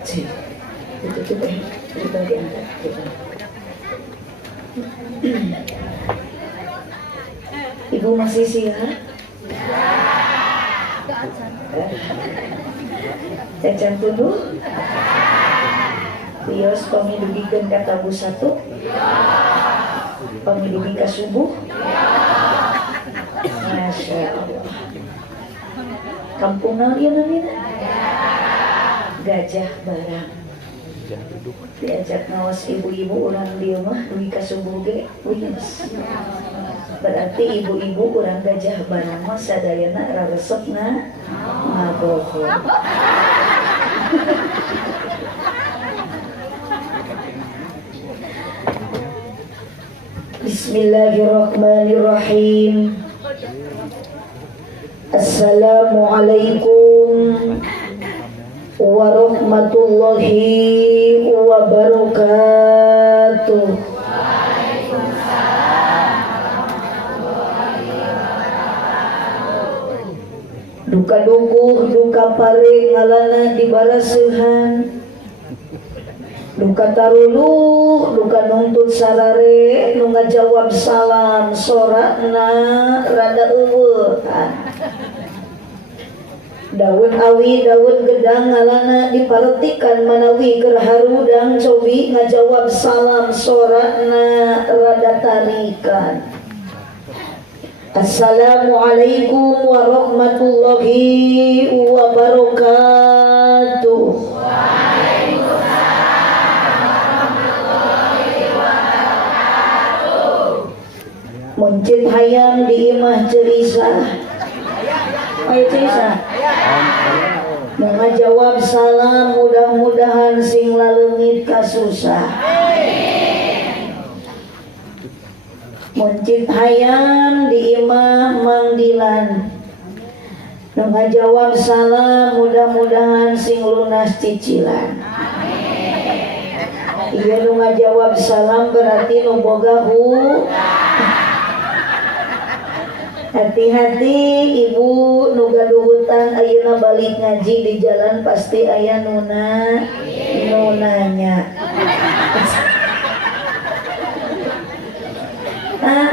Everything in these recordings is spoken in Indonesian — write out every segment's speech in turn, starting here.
Cik. Itu coba diangkat. Ibu masih sihat? Cacan tuduh? Bios pamidugikeun ka tabu satu? Pamidugi ka subuh? Masya Allah. Kampung naon ieu namina? Gajah Barang. Diajak ngawas ibu-ibu urang dieu mah dugi ka subuh ge wings. Berarti ibu-ibu urang Gajah Barang mah sadayana raresepna ngabohong. Bismillahirrahmanirrahim. Assalamualaikum warahmatullahi wabarakatuh. Duka dukuh, duka paring ngalana dibaraseuhan, duka taruluh, duka nuntut sarare, nu ngajawab salam soratna rada eueuhan. Daun awi, daun gedang ngalana diparetikan manawi gerharudang cobi ngajawab salam soratna rada tarikan. Assalamualaikum warahmatullahi wabarakatuh. Muncit hayang di imah cerisah. Ayo cerisah. Mengajawab salam mudah-mudahan sing laleungit kasusah. Muncit hayam di imah mangdilan, nu ngajawab salam mudah-mudahan sing lunas cicilan. Iya nu ngajawab salam berarti nu boga hu. Hati-hati ibu nu gaduh hutang ayeuna balik ngaji di jalan pasti aya nunanya.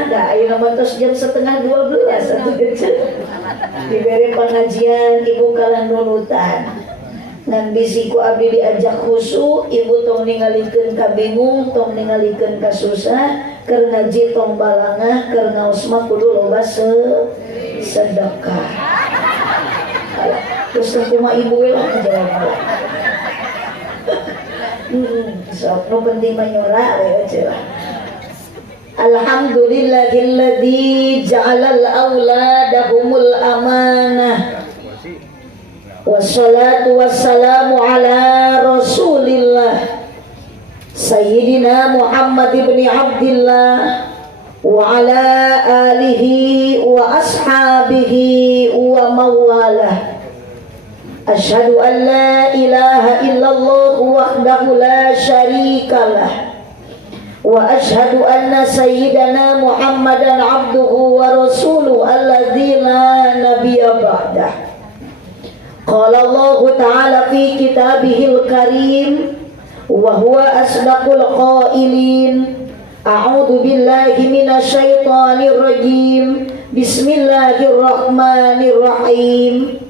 Dah ayeuna mantos jam 11:30 atuh dibere pengajian ibu kalah nunutan ngan bisi ku abdi diajak khusyuk ibu tong ningalikeun ka bingung tong ningalikeun ka susah keur ngaji tong balangah keur ngaos mah kudu loba sedekah. Terus kumaha ibu we lah jawab. Sok nu penting mah nyora we cenah. Alhamdulillahilladzi ja'alal auladahumul amanah. Wassalatu wassalamu ala Rasulillah Sayyidina Muhammad ibn Abdillah wa ala alihi wa ashabihi wa mawalah. Asyhadu an la ilaha illallah wahdahu la syarikalah wa asyhadu anna sayyidana Muhammadan abduhu wa rasuluhu alladzi la nabiyya ba'dah. Qala Allah ta'ala fi kitabihil karim wa huwa asdaqul qailin. A'udzu billahi minasy syaithanir rajim. Bismillahirrahmanirrahim.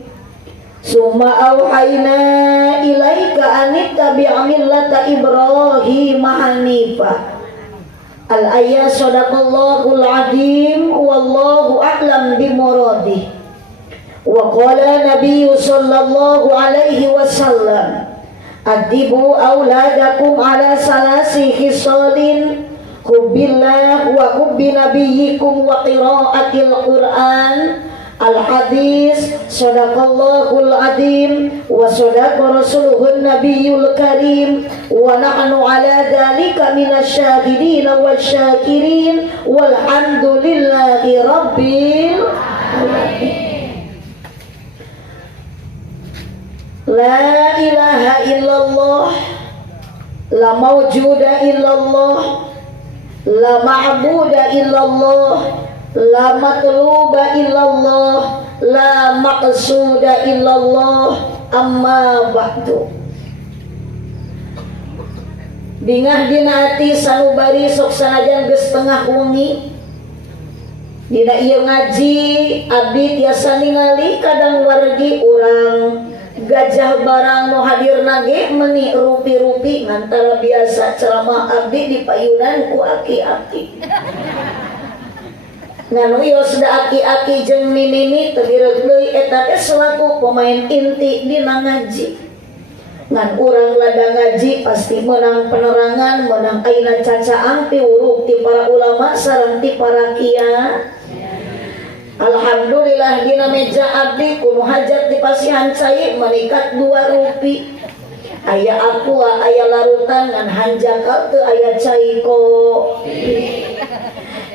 Summa auhayna ilaika anittabi' millata Ibrahim hanifah. Al-ayat sadaqallahul azim wallahu a'lam bimuradih. Wa qala nabiyyu sallallahu alaihi wasallam adibu auladakum ala salasi khisalin hubbillah wa hubbi nabiyyikum wa qiraatil Qur'an. Al-hadis sadaqallahul azim wa sadaqa rasuluhun nabiyyul karim wa nahnu ala dhalika minasy syahidin wasyakirin walhamdulillahi rabbil alamin. La ilaha illallah la mawjuda illallah la ma'buda illallah, la matluba illallah, la maqsuda illallah, amma ba'du. Bingah dina ati sanubari sok sanajan geus tengah wengi dina ieu ngaji abdi tiasa ningali kadang wargi urang gajah barang nu hadirna ge meuni rupi-rupi ngantara biasa ceramah abdi di payunan ku aki-aki. Nganu yos da aki-aki jeung mimimi teu direg deui eta teh selaku pemain inti dina ngaji. Ngan urang lada ngaji pasti menang penerangan, menang aina cacaang piuruk ti para ulama sareng ti para kiai. Alhamdulillah dina meja abdi kuno hajat dipasihan cai meningkat 2 rupi. Aya aqua, aya larutan ngan hanjakal teu aya cai kopi.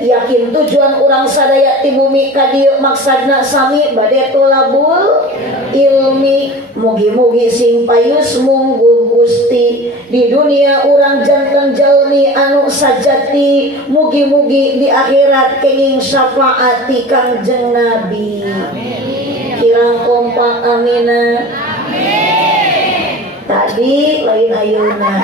Yakin tujuan urang sadaya ti bumi ka dieu maksadna sami bade tolabul ilmi. Mugi-mugi sing payus mungguh Gusti di dunia urang janten jalmi anu sajati, mugi-mugi di akhirat kenging syafaat ti Kangjeng Nabi. Kirang kompak amina. Tadi lain ayeuna.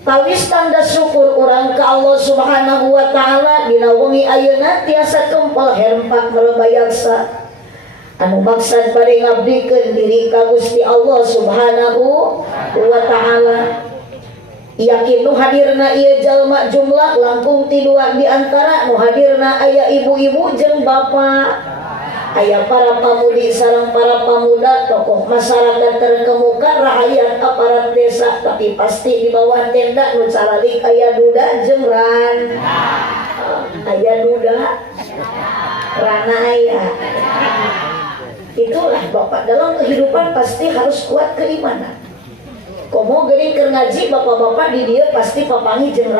Kawis tanda syukur urang ka Allah Subhanahu wa taala dina wengi ayeuna tiasa kempel herempak melebayaksa. Anu maksud bade ngabdikeun diri ka Gusti Allah Subhanahu wa taala. Yakin nu hadirna ieu jalma jumlah langkung ti 2 di antara nu hadirna aya ibu-ibu jeung bapak. Aya para pamudi sareng para pamuda, tokoh masyarakat terkemuka, rakyat aparat desa, tapi pasti di bawah tenda nu caralik aya duda jeung aya duda rana aya. Itulah Bapak dalam kehidupan pasti harus kuat keimanan. Komo geuning keur ngaji bapak-bapak di dieu pasti papangi jeung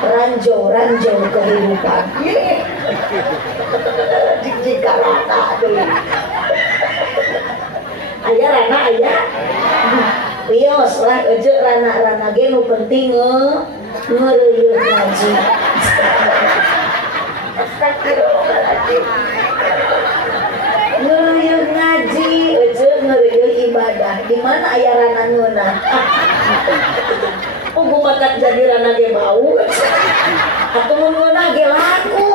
ranjau kehidupan. Jika rana deui. Aya rana aya. Wios lah eueuh rana ge nu penting ngeureuyeuh ngaji. Astagfirullahaladzim. Ngeureuyeuh ngaji, ngeureuyeuh ibadah. Di mana aya rana ngeunah? Pugu matak jadi rana ge bau. Atuh mun ngeunah ge laku.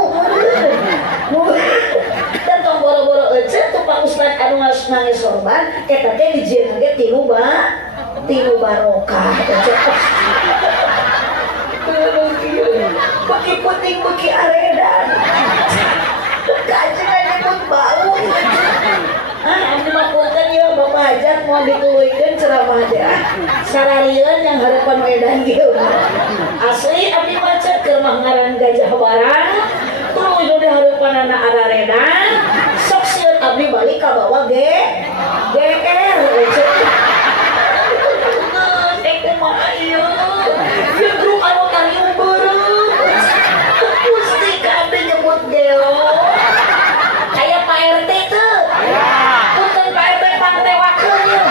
Dan tong boro-boro eueuh tuh Pak Ustad anu nangis sorban, eta teh dijieun ge tilu barokah. Beki puting beki aredan. Kajian nyebut bau. Abdi mah punten ieu Bapak Hajat mau dituluikeun ceramah teh. Sararieun yang harapan Medan kieu. Asli abdi mah cek keur mah ngaran gajah barang. Tuluy nu dihareupanana araredan. Sok sieun abdi balik ka bawah GR. Teh kumaha ieu? Ieu grup anu tariung beureum. Gusti ka abdi nyebut gelo. Aya Pak RT teu? Punten Pak RT pangtewakeun ieu.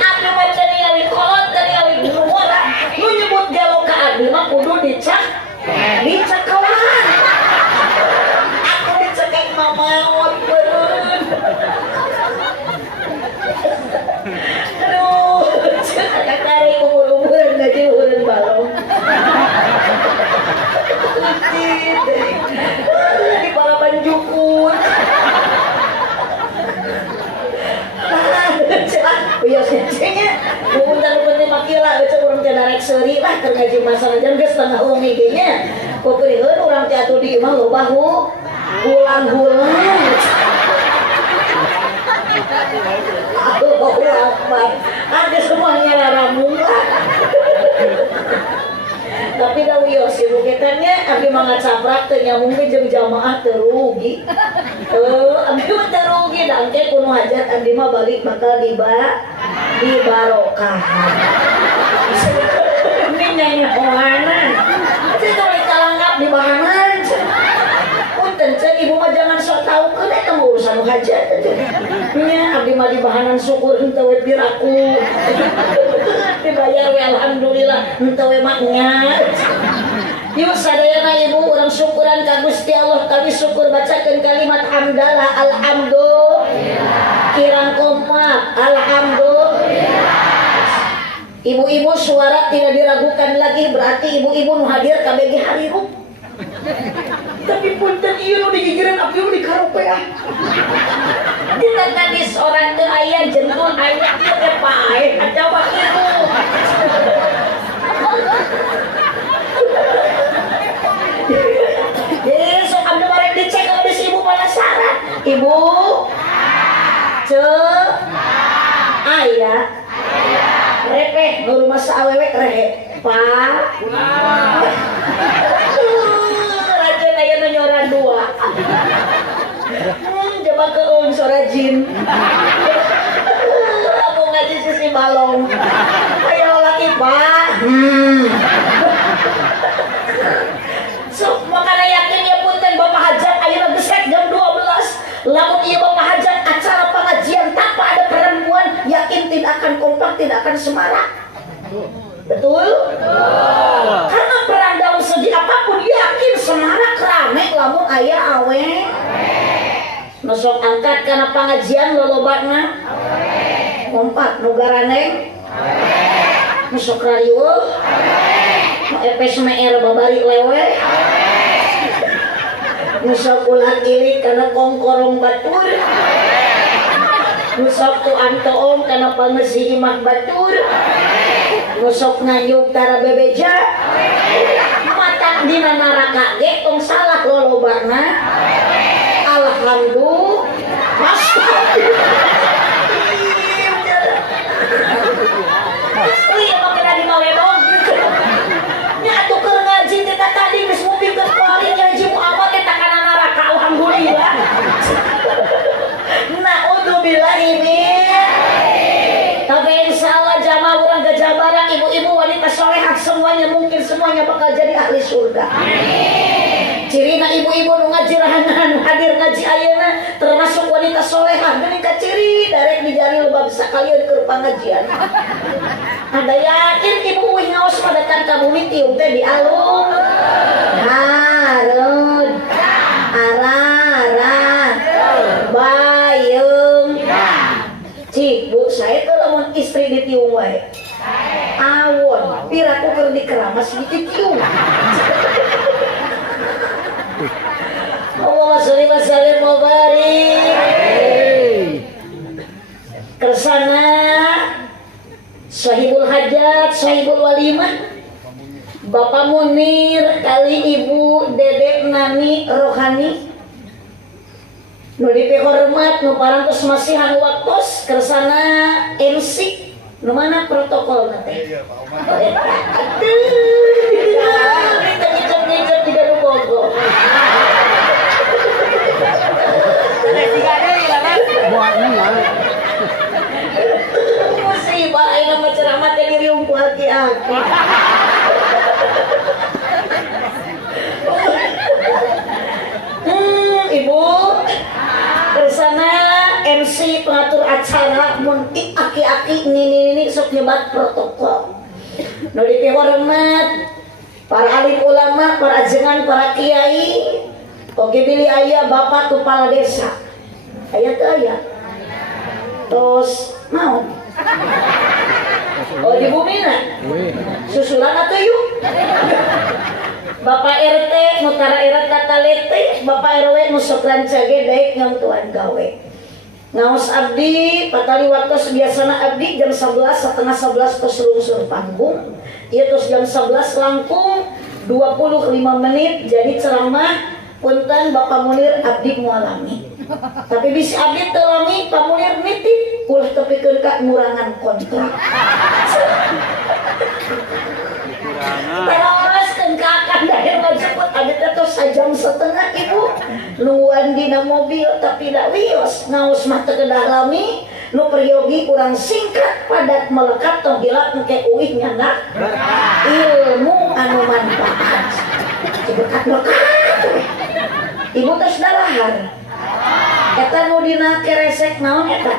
Abdi mah teu ningali kolot, teu ningali guluwara. Nu nyebut gelo ka abdi mah kudu dicak kawan. Aku dicekek mamaot beureun. Aduh, ada tarik umur-umur ngaji urun balong. Di parapan jukut. Biasa cengnya, mumpun penting makilah, baca urang teh darek seuri lah keur ngaji masalah jam geus tengah wengi ge nya. Kok keureuh urang teh atuh di imah loba hulang-hulang. Allahu Akbar. Ada semuanya raramungan. Tapi da wios ibu ketannya abdi mah ngacaprak teu nyambung ge jeung jamaah teu rugi. Abdi mah teu rugi da engke kuno hajat abdi mah balik bakal dibarokahan. Ini nyanyi hoanan. Teu teu kalangap di bahanan. Punten ceuk ibu mah jangan sok taukeun eta mah urusan hajat. Nya abdi mah di bahanan syukur henteu we piraku. dibayar we alhamdulillah henteu we maknya. Yuk sadayana ibu urang syukuran ka Gusti Allah, kami syukur bacakeun kalimat hamdalah alhamdulillah. Kirang kompak alhamdulillah. Ibu-ibu suara tidak diragukan lagi, berarti ibu-ibu nu hadir kabeh harirup. Tapi punten ieu nu digigireun abdi nu di karopea. Kita tadi seorang teu aya jentul aya teu teh paeh coba kitu. Jadi sok abdi bareng dicek geus ibu penasaran. Ibu aya repeh nu rumah saawewe rehe pa rajen aya nu nyoran dua coba keung sorajin aku ngaji sisi balong ayo laki pa so makanya yakin ya punten bapak hajat ayeuna geus jam 12 lamun ieu bapak hajat acara pengajian tanpa ada perempuan yakin tidak akan kompak, tidak akan semarak. Betul? Karena perang dalam segi apapun yakin semarak rame lamun aya awe. Nosok angkat karena pengajian lolobana. Kompak nu garaneng. Nosok rariweuh. Epes meer babari lewe. Nusok ulat ilik karena kongkorong batur. Nusok tuan toong karena pangesi imah batur. Nusok nganyuk tara bebeja. Matak dina naraka ge tong salah lolobana. Alhamdulillah. Asli emang kena di mawedong. Nya atuh keur ngaji kita tadi geus nguping ke kuari ngaji Muhammad eta kana neraka alhamdulillah. Naudzubillahi min. Tapi insyaallah jamaah urang gajah barang ibu-ibu wanita solehah semuanya mungkin semuanya bakal jadi ahli surga. Amin. Cirina ibu-ibu nu ngaji rahanan hadir ngaji ayeuna termasuk wanita solehah geuning ka ciri darek dijari loba sakalian keur pangajian. Ada yakin ibu wih ngaos padatkan ka bumi tiung teh di alung. Harun. Araran. Bayung. Cik bu saya tuh lamun istri ditiung wae. Awon, piraku keur dikeramas ditiung. Allahumma sholli wa sallim wa barik. Kersana Sahibul hajat, sahibul walimah, Bapak Munir kali Ibu Dedek Nani Rohani. Nu dipihormat nu parantos masihan waktos kersana MC nu mana protokol teh. Kita tidak lupa. Musibah ayeuna mah ceramah teh diriung ku aki-aki. Ibu bersama MC pengatur acara mun aki-aki ini sok nyebat protokol. Nu dipihormat para alim ulama, para ajengan, para kiai, oge bilih aya bapak kepala desa. Aya teu aya? Terus mau? Oh di bumina? Susulan atuh yuk. Bapak RT nutara erat kata lete, Bapak RW nusuk rancage daek ngangtuan gawe. Ngaos abdi patali waktos biasana abdi jam 11 setengah 11 tos lungsur panggung. Ieu tos jam 11 langkung 25 menit jadi ceramah punten Bapak Munir abdi mualami. Tapi bisa abdi teu lami Pak Munir nitip ulah tepikeun ka ngurangan kontrak. Teruskeun ka akan daher majeput abdi tos sajam setengah ibu luan dina mobil tapi da wios ngaos mah teu kedah lami nu peryogi kurang singkat padat melekat tong hilap engke uih nyana ilmu anu manfaat cebekat melekat ibu tos dalahar eta nu dina keresek naon eta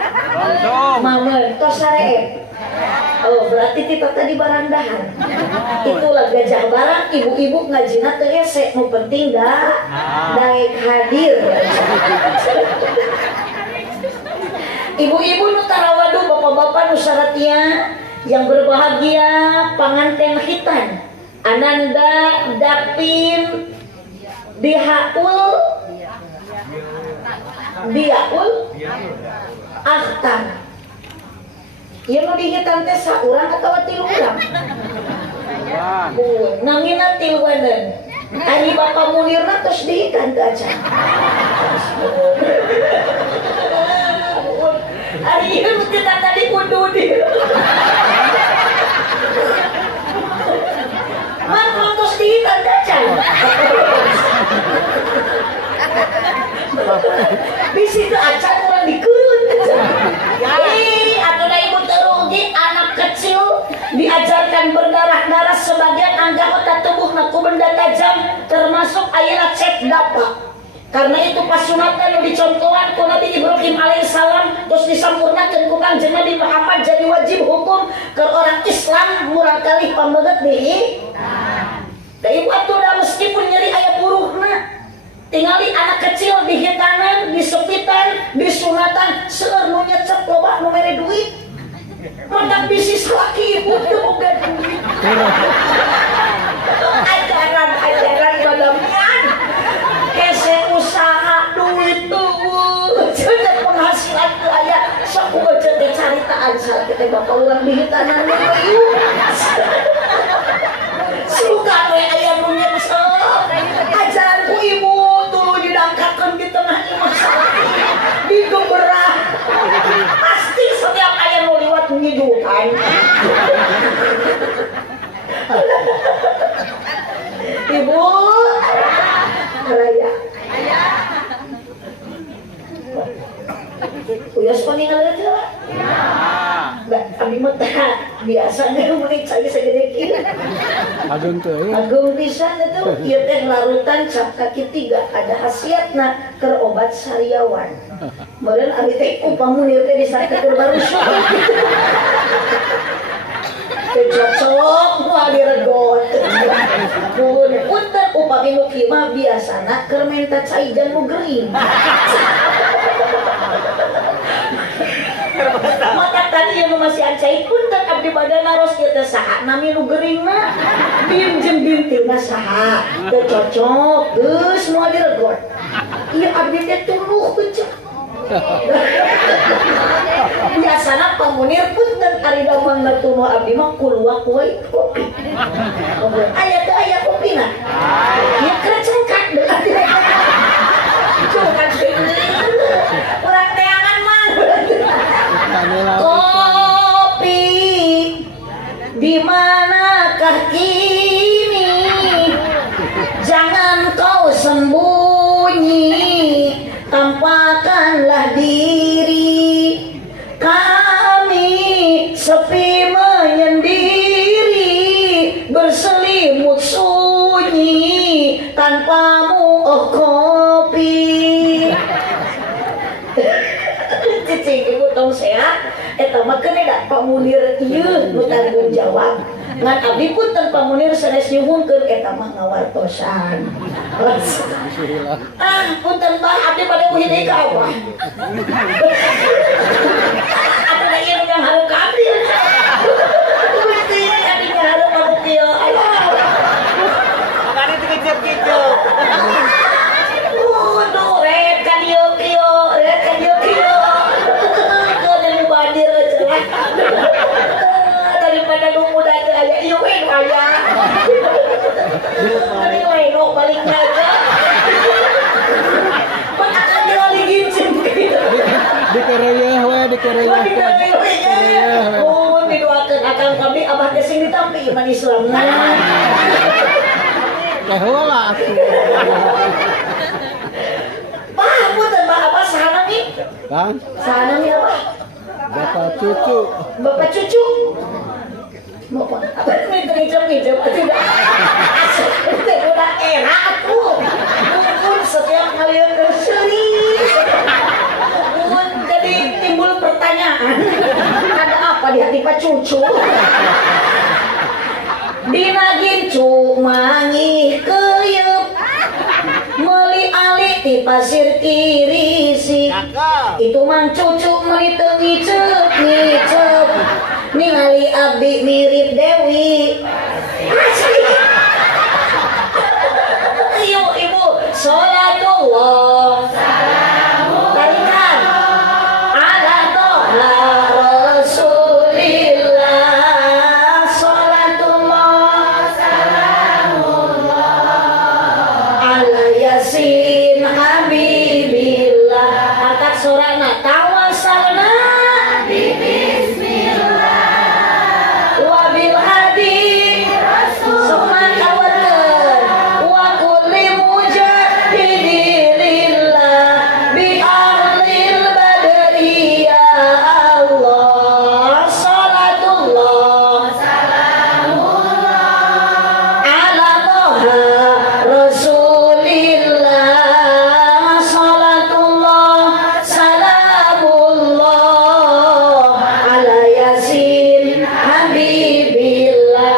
mamen tos sareep Oh, berarti kita tadi barandahan. Itulah gajah barang, ibu-ibu ngajina teu hese, nu penting daek hadir. Ibu-ibu nu tarawadu, bapak-bapak nu saratia yang berbahagia, panganten hitan, Ananda, Dapin, Biaul, Akhtar. Ieu nu dihitan teh saurang atawa 3 urang? Namina 3-aneun. Ari Bapak Munirna tos dihitan teh acan. Ari ieu nu kita tadi kudu di. Man tos dihitan teh acan. Bisi teu acan urang dikeun. Atuh da ibu terugi anak kecil diajarkan berdarah-darah sebagian anggota tubuhna ku benda tajam termasuk ayeuna cek dapa. Karena itu pasunatan yang dicontohan ku Nabi Ibrahim alaihissalam terus disampurnakeun ku Kangjeng Nabi Muhammad jadi wajib hukum ke orang Islam murang kali pambeget deui. Da ibu atuh da meskipun nyeri aya buruhna tingali anak kecil dihitanan, disepitan, disunatan, seueur nu nyecep loba nu mere duit. Mandak bisnis laki ibu teu boga duit. Ajaran badamian. Kese usaha duit tuh. Cenah penghasilan teu aya, sok aja teh caritaan sareng teh bapak urang dihitanan ieu. Suka we aya nu nyecep. Ajaran ku ibu didangkakan di tengah masalah digeberah pasti setiap ayam mau lewat menghidupkan. Ibu Raya Uyas paningal aja lah. Mbak, kami mah biasa nggak menit saya segede kieu. Agung tuh ya. Agung pisan itu ieu teh larutan cap kaki 3 ada khasiatna keur obat sariawan. Meureun abi teh upamun ieu teh disakeun baru syukur. Cocok moal diregot. Punten upami nu kieu mah biasana keur menta caijan nu gering. Maka tadi yang masih ancai punten abdi badan naros ieu teh saha nami nu geuringna dinjem bintilna saha teu cocok geus moal diregot. Ieu abdi teh tuluh beujeuh. Biasana pamunir punten ari damangna tuluh abdi mah kuluak we kopi. Aya teu aya kopina. Ieu krecengkak deuk. Cuman urang teangan mah. Kopi di manakah kini? Jangan kau sembunyi, tampakkanlah diri. Kami sepi menyendiri, berselimut sunyi tanpamu oh kopi. Cicing ibu tong sehat eta mah keun da pamunir ieu nu tanggung jawab ngan abdi pun tanpa munir sanes nyuhunkeun eta mah ngawartosan. Punten Mbah abdi bade uhin deui ka apa? Atuh da ieu yang hareup ka abdi. Gusti abdi hareup ka kieu. Alah. Makana teu kicep-kicep. Duh, red ka dieu kieu, red ka dieu kieu. Keun badir cenah. Daripada nu muda teh aya ieu we nu aya. Ari we nu baliknya aja. Patakan dia lagi gincing. Dikereyeh we, dikereyeh. Oh, didoakeun akang kami abah teh sing ditampi iman Islamna. Heula atuh. Bah, punten Mbah apa sahana mi? Kang? Sahana mi apa? Bapak cucu. Bapak cucu. Mau apa minjem-minjem tidak. Itu udah enak tuh. Pun setiap kali yang terseri. Pun jadi timbul pertanyaan. Ada apa di hati pak cucu. Dina gincu mangi keyep meuli ali ti pasir kirisi. Itu mang cucu meuli teu ngicep ningali abdi mirip Dewi. Asli. Ayo ibu, sholatullah tarikan ala toha rasulillah. Sholatullah ala yasin habibillah. Angkat surana tawasalna wabil hadi seman kawarkeun wa kulli mujahidilillah bi ahlil badri ya Allah. Salatullah ala toha rasulillah. Salatullah salamullah ala yasin habibillah.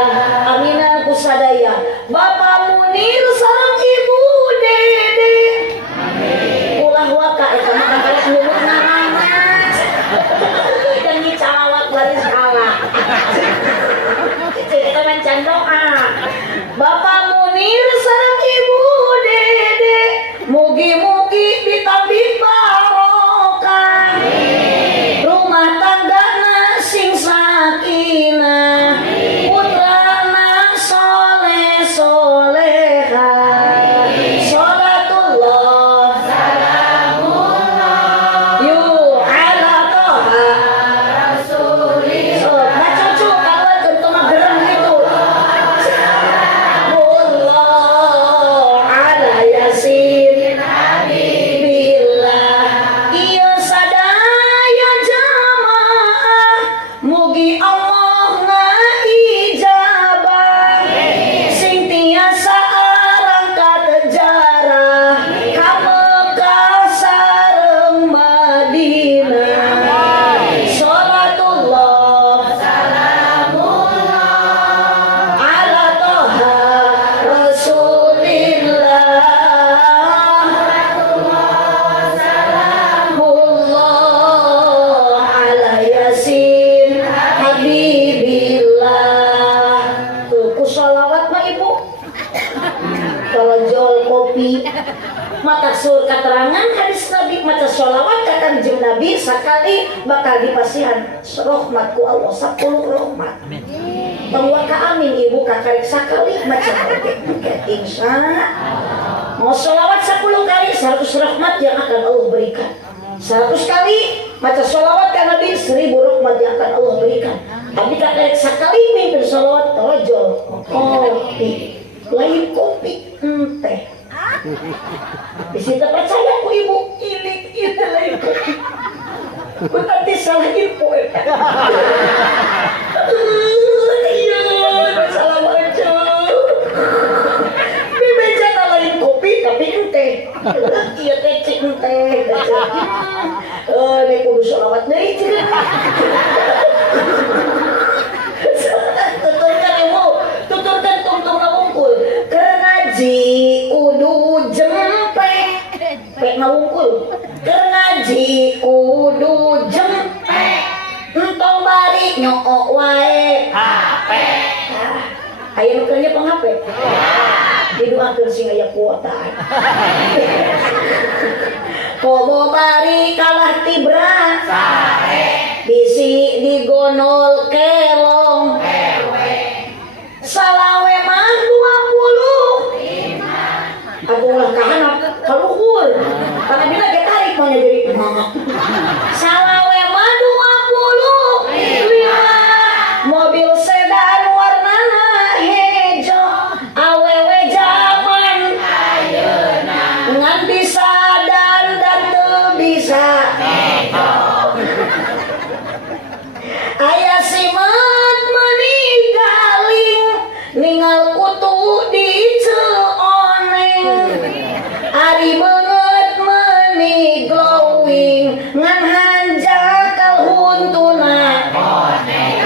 Amina kusadaya Bapak Munir sareng Ibu Dede. Ulah waka eta mah kakak nyebut ngaranna. Dan dicalawat bari salah. Eta mancan doa. Bapak Munir sareng Ibu Dede mugi-mugi ditabib barokah. Rumah tanggana sing sakinah, putrana soleh soleha. Sholatullah yu ala toha rasulillah. Nah cucu kalau tentu mah gereng gitu. Allah ala yasin habibillah. Ieu sadaya jamaah mugi Allah ngaijabah sing tiasa arangkat jarah ka Mekah sareng Madinah. Sholatullah ala toha rasulillah. Salamullah ala yasin habibillah. Tuh ku sholawat mah ibu. Kalau jual kopi mata sur keterangan hadis Nabi maca sholawat ka Kanjeng Nabi sakali bakal dipasihan rahmat ku Allah 10 rahmat. Bahwa ka amin ibu kakarik sakali maca insya mau sholawat 10 kali 100 rahmat yang akan Allah berikan. 100 kali maca sholawat ka Nabi 1000 rahmat yang akan Allah berikan. Tapi kakarik sakali mimpin sholawat rojol kopi lain kopi teh. Bisa percaya ku ibu ini lain kopi. Ku nanti salah info. Iya, salah baca. Di meja lain kopi tapi teh. Iya teh teh. Ini kudu sholawat deui cenah. Tuturkan ibu, tuturkan tungtung ngawungkul. Keur ngaji kudu jempe. Pek ngawungkul. Keur ngaji kudu jempe. Entong bari nyook wae HP. Aya nu keur nyepeng HP. Didoakeun sing aya kuota. Komo bari kalah tibra sare bisi digonol kelong salawe mah 20 aduh kahanap kaluhur karena bila kita tarik mau jadi salawe mah 25 mobil sedan warnana hejo awewe zaman ayeuna ngan bisa bisa aya simat meninggaling ningal kutu di ceoneng ari beungeut meuni glowing ngan hanjakal huntuna koneng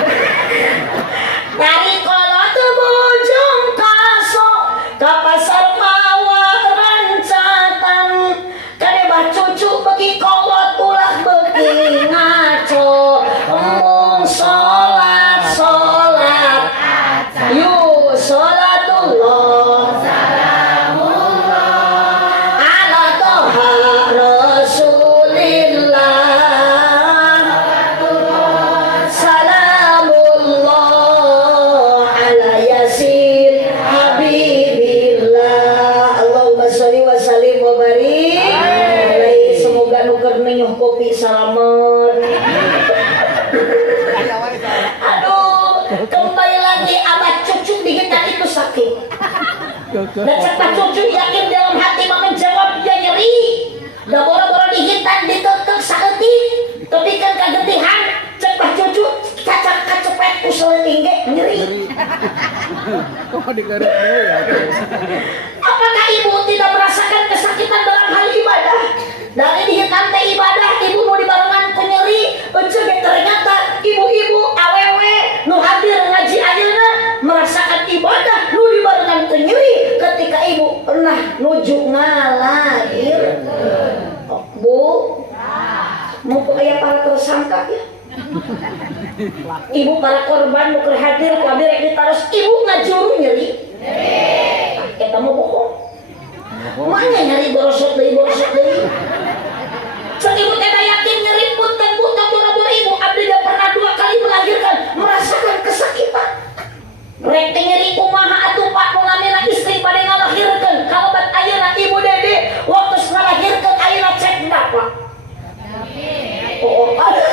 sholli wa sallim wa barik. Alaihi, semoga nuker nyuh kopi salamet. Aduh, kembali lagi abah cucu digital itu sakit. Dan cepat cucu yakin dalam hati mama menjawab dia nyeri. Udah boro-boro dihitan ditutup saeutik, tapi kan kagetihan cepat cucu kacepet usul tinggi nyeri. Kok digaruk ya? Apakah ibu tidak merasakan kesakitan dalam hal ibadah? Dari dihitan teh ibadah, ibu mau dibarengan ku nyeri, ternyata ibu-ibu awewe nu hadir ngaji ayeuna merasakan ibadah nu dibarengan ku nyeri ketika ibu pernah nuju ngalahir. Bu, mumpung aya para tersangka ya. Ibu para korban nu keur hadir kabeh rek ditaros ibu ngajuru nyeri. Eta mah bohong. Mana nyeri borosot deui. Sok ibu teh yakin nyeri punten boro-boro ibu abdi da pernah 2 kali melahirkan merasakan kesakitan. Rek teh nyeri kumaha atuh Pak nu lamina istri bade ngalahirkeun kalabat ayeuna ibu dede waktu ngalahirkeun ayeuna cek Pak. Oh, aduh,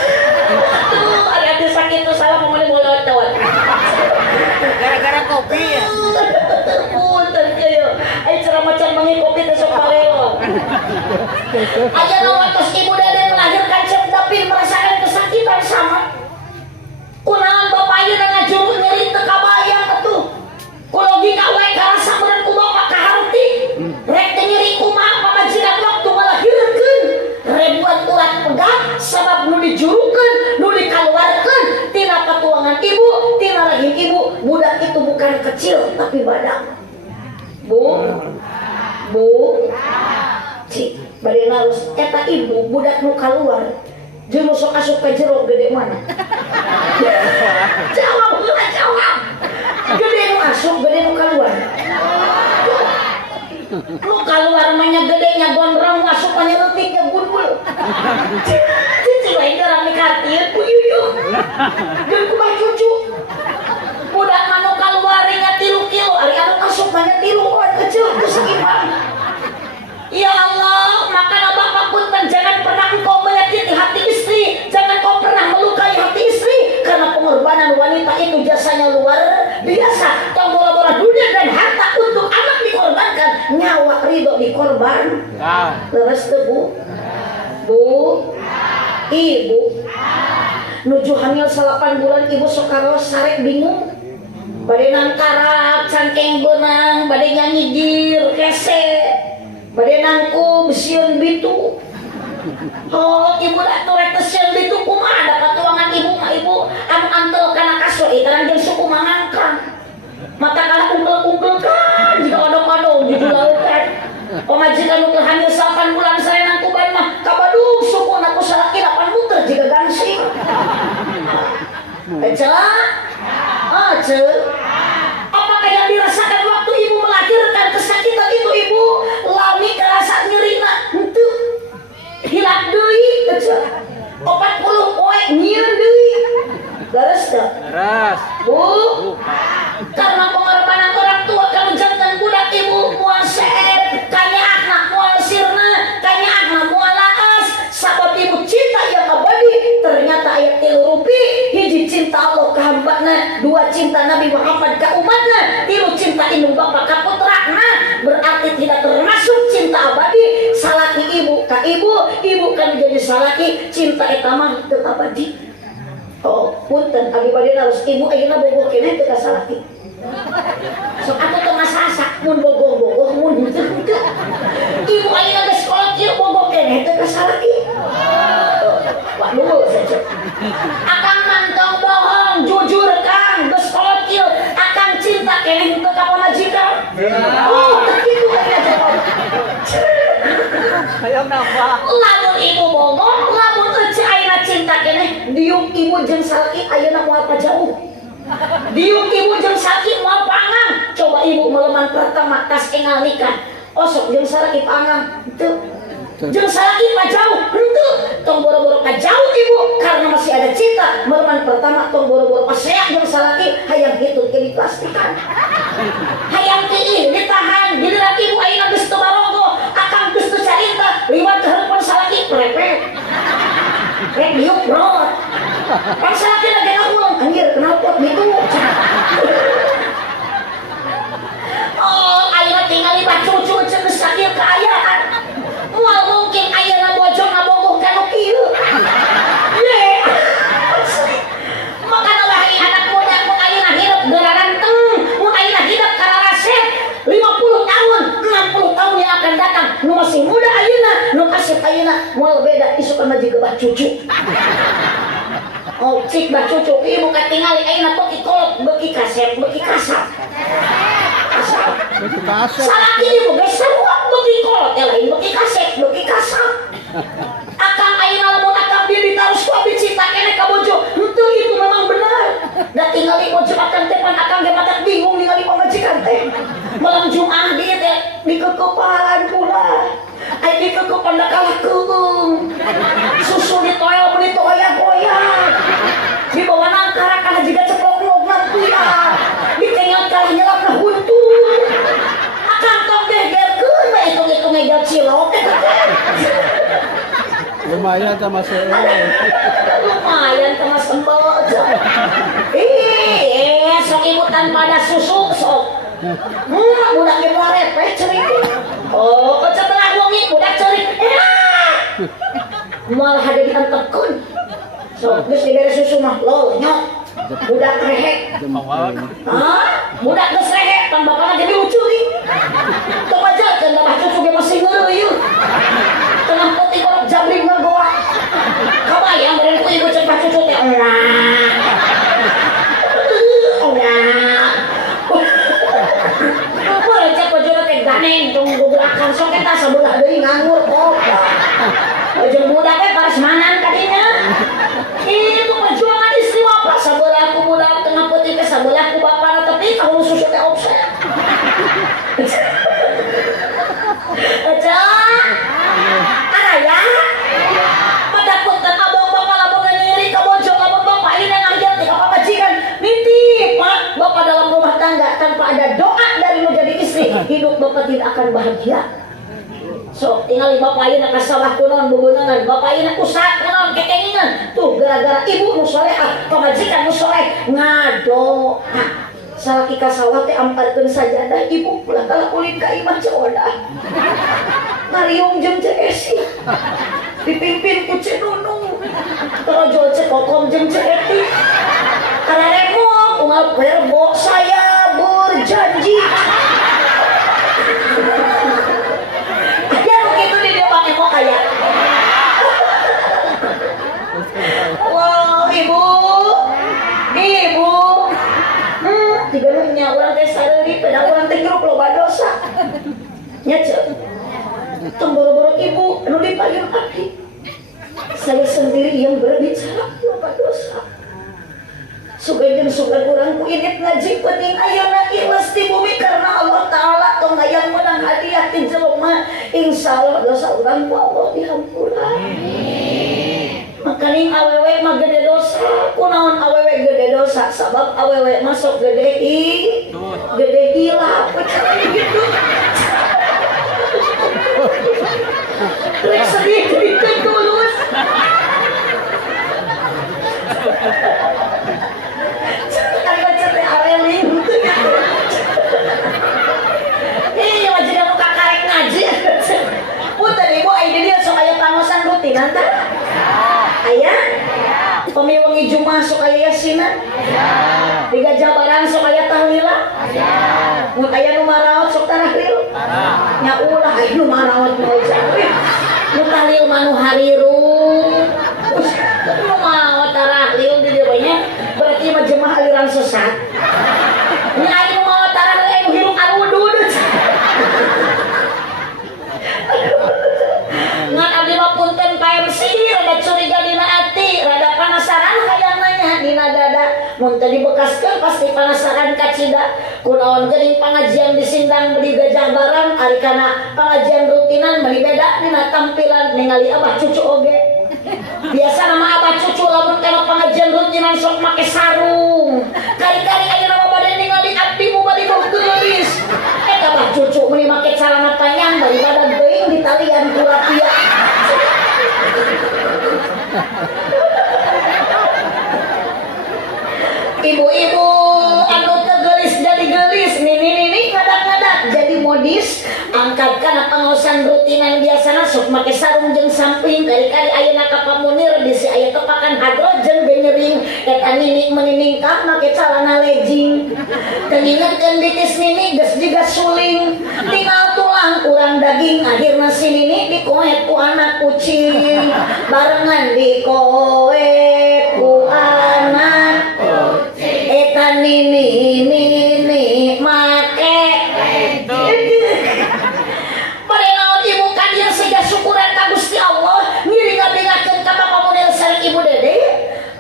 ada sakit tuh salah ngomongin bolot tawat. Gara-gara kopi ya. Punten kayo. Ay ceramah mangi kopi teh sok pareo. Ayeuna waktu ibu dede melahirkan cek dapin merasakan kesakitan sama. Kunaon bapak ayeuna ngajuru nyeri teu kabayang atuh. Ku logika wae karasa meureun ku bapak kaharti. Rek teh nyeri kumaha pamajikan waktu melahirkeun. Ribuan urat pegang sabab nu dijurukeun, nu dikaluarkeun tina patuangan ibu, tina rahim ibu. Budak itu bukan kecil tapi badak. Bu, cik, bade narus eta ibu budak nu kaluar. Jeung sok asup ka jero gede mana? Jawab. Gede nu asup, gede nu kaluar. Nu kaluar mah nya gede nya gondrong asup nya leutik nya bulbul. Cici wae garang mikartieun ku yuyuh. Jeung kumaha cucu. Budak mah nu kaluar nya 3 kilo, ari anu asup mah nya 3 poe kecil ku sakiman. Ya Allah, maka Bapak punten jangan pernah engkau menyakiti hati istri, jangan kau pernah melukai hati istri, karena pengorbanan wanita itu jasanya luar biasa. Kau bola-bola dunia dan harta untuk anak dikorbankan, nyawa ridho dikorban. Terus tuh bu, ibu, nuju hamil 8 bulan ibu sokaros sarek bingung, badai nangkarat, cangkeng benang, badai nyanyigir, kese. Bade nangku besiun bitu. Oh, ibu dah turek besiun bitu kumaha da katuangan ibu mah ibu anu antel kana kaso ieu jeung suku mangangkang. Mata kalah ungkel-ungkelkan jika odong-odong di laeutan. Pamajikan nu hamil 8 bulan saya nang kuban mah kabadung suku na ku salaki 8 muter jika gansing. Ece? Apakah yang dirasakan waktu ibu melahirkan kesakitan itu ibu? Lami kerasa nyerina henteu hilak deui ece. 40 poe nyieun deui. Leres teu? Leres. Bu. Karena pengorbanan orang tua kamu jantan budak ibu moal seet, kanya anak moal sirna, kanya anak moal laas. Sabab ibu cinta yang abadi. Ternyata ayat 3 rupi, hiji cinta Allah ka hambana, 2 cinta Nabi Muhammad ka umatna, 3 cinta indung bapa ka putrana. Berarti tidak termasuk cinta abadi. Salaki ibu ka ibu kan jadi salaki, cinta eta mah teu abadi. Oh, punten abi bade harus ibu ayeuna bogoh keneh teu ka salaki. Sok atuh teu masasak mun bogoh-bogoh mun teu. Ibu ayeuna geus sekolah kieu bogoh keneh teu ka salaki. Waduh, saja. Akang mantong bohong, jujur Kang, geus sekolah kieu, akang cinta keneh teu ka pamajikan. Oh, kitu aya jawab. Hayang nambah. Lamun ibu bohong, lamun ece ayeuna cinta keneh, diuk ibu jeung salaki ayeuna moal pajauh. Diuk ibu jeung salaki moal pangang. Coba ibu meleman pertama tas engal nikah. Osok jeung salaki pangang. Teu. Jeung salaki pajauh. Henteu. Tong boro-boro pajauh ibu karena masih ada cinta. Meleman pertama tong boro-boro paseak jeung salaki hayang kitu ke diplastikan. Hayang teu ditahan. Giliran ibu ayeuna geus teu barogo. bro. Paksa lagi lagi ulang anjir kenapa gitu. Oh, ayeuna tinggal libat cucu cenah sakit kaayaan. Moal mungkin ayeuna bojong ngabogoh ka nu kieu. Ye. Makana wae anak muda mun ayeuna hirup geraranteng, mun ayeuna hidup kararaset 50 tahun, 60 tahun yang akan datang, nu masih muda ayeuna, nu kasih ayeuna moal beda isukan mah jiga bah cucu. Oh, cik bah cucu ibu katingali ayeuna beuki kolot, beuki kaset, beuki kasap. Itu kaset. Salah ini bukan seruak beuki kolot, lain beuki kaset, beuki kasap. Akang ayeuna lamun akang dia ditaruh ku abdi cita kene ka bojo. Henteu itu memang benar. Da tingali bojo akang teh pan akang ge matak bingung ningali pamajikan teh. Malam Jumat dia teh dikekepalan pula. Ai dikekepan da kalah keung. Susu ditoel beli goyang-goyang. Dibawa nangkara kana jiga ceplok-ceplok kuya. Ditengal kalah nyelapna huntu. Akang tong gegerkeun we itu ngejar cilok. Lumayan sama saya. Lumayan sama sembel aja. Sok ibutan pada susu sok. Budak ibu repeh cerik. Oh, setelah wangi budak cerik. Malah ada diantekun. Sok geus dibere susu mah lo nyok. Budak rehe. Hah? Budak geus rehe pan bapana jadi ucuri. Teu pajalkeun da mah cucu ge masih ngeureuyeuh. Tengah putih korok jabring ngagoa. Kabayang beren ku ibu cek cucu teh. Boleh cek bojona teh ganeng tong gugurakan sok eta sabelah deui nganggur kok. Ujung budak teh parasmanan kadinya. Itu perjuangan istimewa sabelah ku budak tengah putih teh sabelah ku bapana tapi tahu susu teh offset. Aja. Araya. Pada punten abang bapak lamun ngiri ka bojo lamun bapak ini ngajar ti ka pamajikan. Nitip Pak, bapak dalam rumah tangga tanpa ada doa dari menjadi istri, hidup bapak tidak akan bahagia. So, tinggal bapak ini ka sawah kunon bubeungan, bapak ini usaha kunon kekengingan. Tuh gara-gara ibu nu salehah, pamajikan nu saleh ngadoa. Salaki ka sawah teh amparkeun sajadah ibu pulang kala ulin ka imah Coda. Mariung jeung Cek Esi. Dipimpin ku Cek Nunung. Terojol Cek Kokom jeung Cek Eti. Kararemo unggal verbo saya berjanji. Ya begitu di dia Bang Emo kaya. Wow, ibu. Ibu. Tiga nya urang teh sareuri pada urang teh grup loba dosa. Nya Cek. Tong boro-boro ibu anu dipayun abdi. Saya sendiri yang berbicara loba dosa. Sugan sugan urang ku init ngaji penting ayeuna ikhlas di bumi karena Allah taala tong hayang menang hadiah ti jelema. Insyaallah dosa urang ku Allah dihampuran. Makaning awewe mah gede dosa. Kunaon awewe gede dosa? Sabab awewe masuk gede hilap. Gitu. Rek sedih dikeun tulus. Ari baca teh areling. Iya wajib kamu kakarek ngaji. Punten ibu aya dia sok aya pangosan rutinan tah? Aya? Pemiwangi Jumat sok aya yasinan? Di Gajah Barang sok aya tahlilan? Mun aya nu maraot sok tarahlil? Nya ulah aya nu maraot moal cari. Nu tahlil mah nu hariru. Nu maraot tarahlil di dieu nya berarti mah jemaah aliran sesat. Nya aya nu maraot tarahlil aya nu hirung arudud. Ngan abdi mah punten PMC rada curiga dina ati, rada penasaran hayang nanya dina dada. Mun teu dibekaskeun pasti penasaran kacida. Kunaon geuning pangajian di Sindang beli Gajah Barang ari kana pangajian rutinan meuli beda dina tampilan ningali abah cucu oge. Biasa nama abah cucu lamun kana pangajian rutinan sok make sarung. Kari-kari aya nama bade ningali abdi mu bade geus. Abah cucu meuli make celana panjang daripada geuing di talian ku rapia. kebiasaan rutinan biasana sok make sarung jeung samping kali-kali ayeuna ka pamunir bisi aya tepakan hidrogen benyering eta nini meniningkah make celana legging keningetkeun bitis nini geus jiga suling tinggal tulang kurang daging akhirna si nini dikoet ku anak kucing barengan dikoet ku anak kucing eta nini make ibu kadieu siga syukuran ka Gusti Allah ngiring-ngiringakeun ka pamunir sareng ibu dede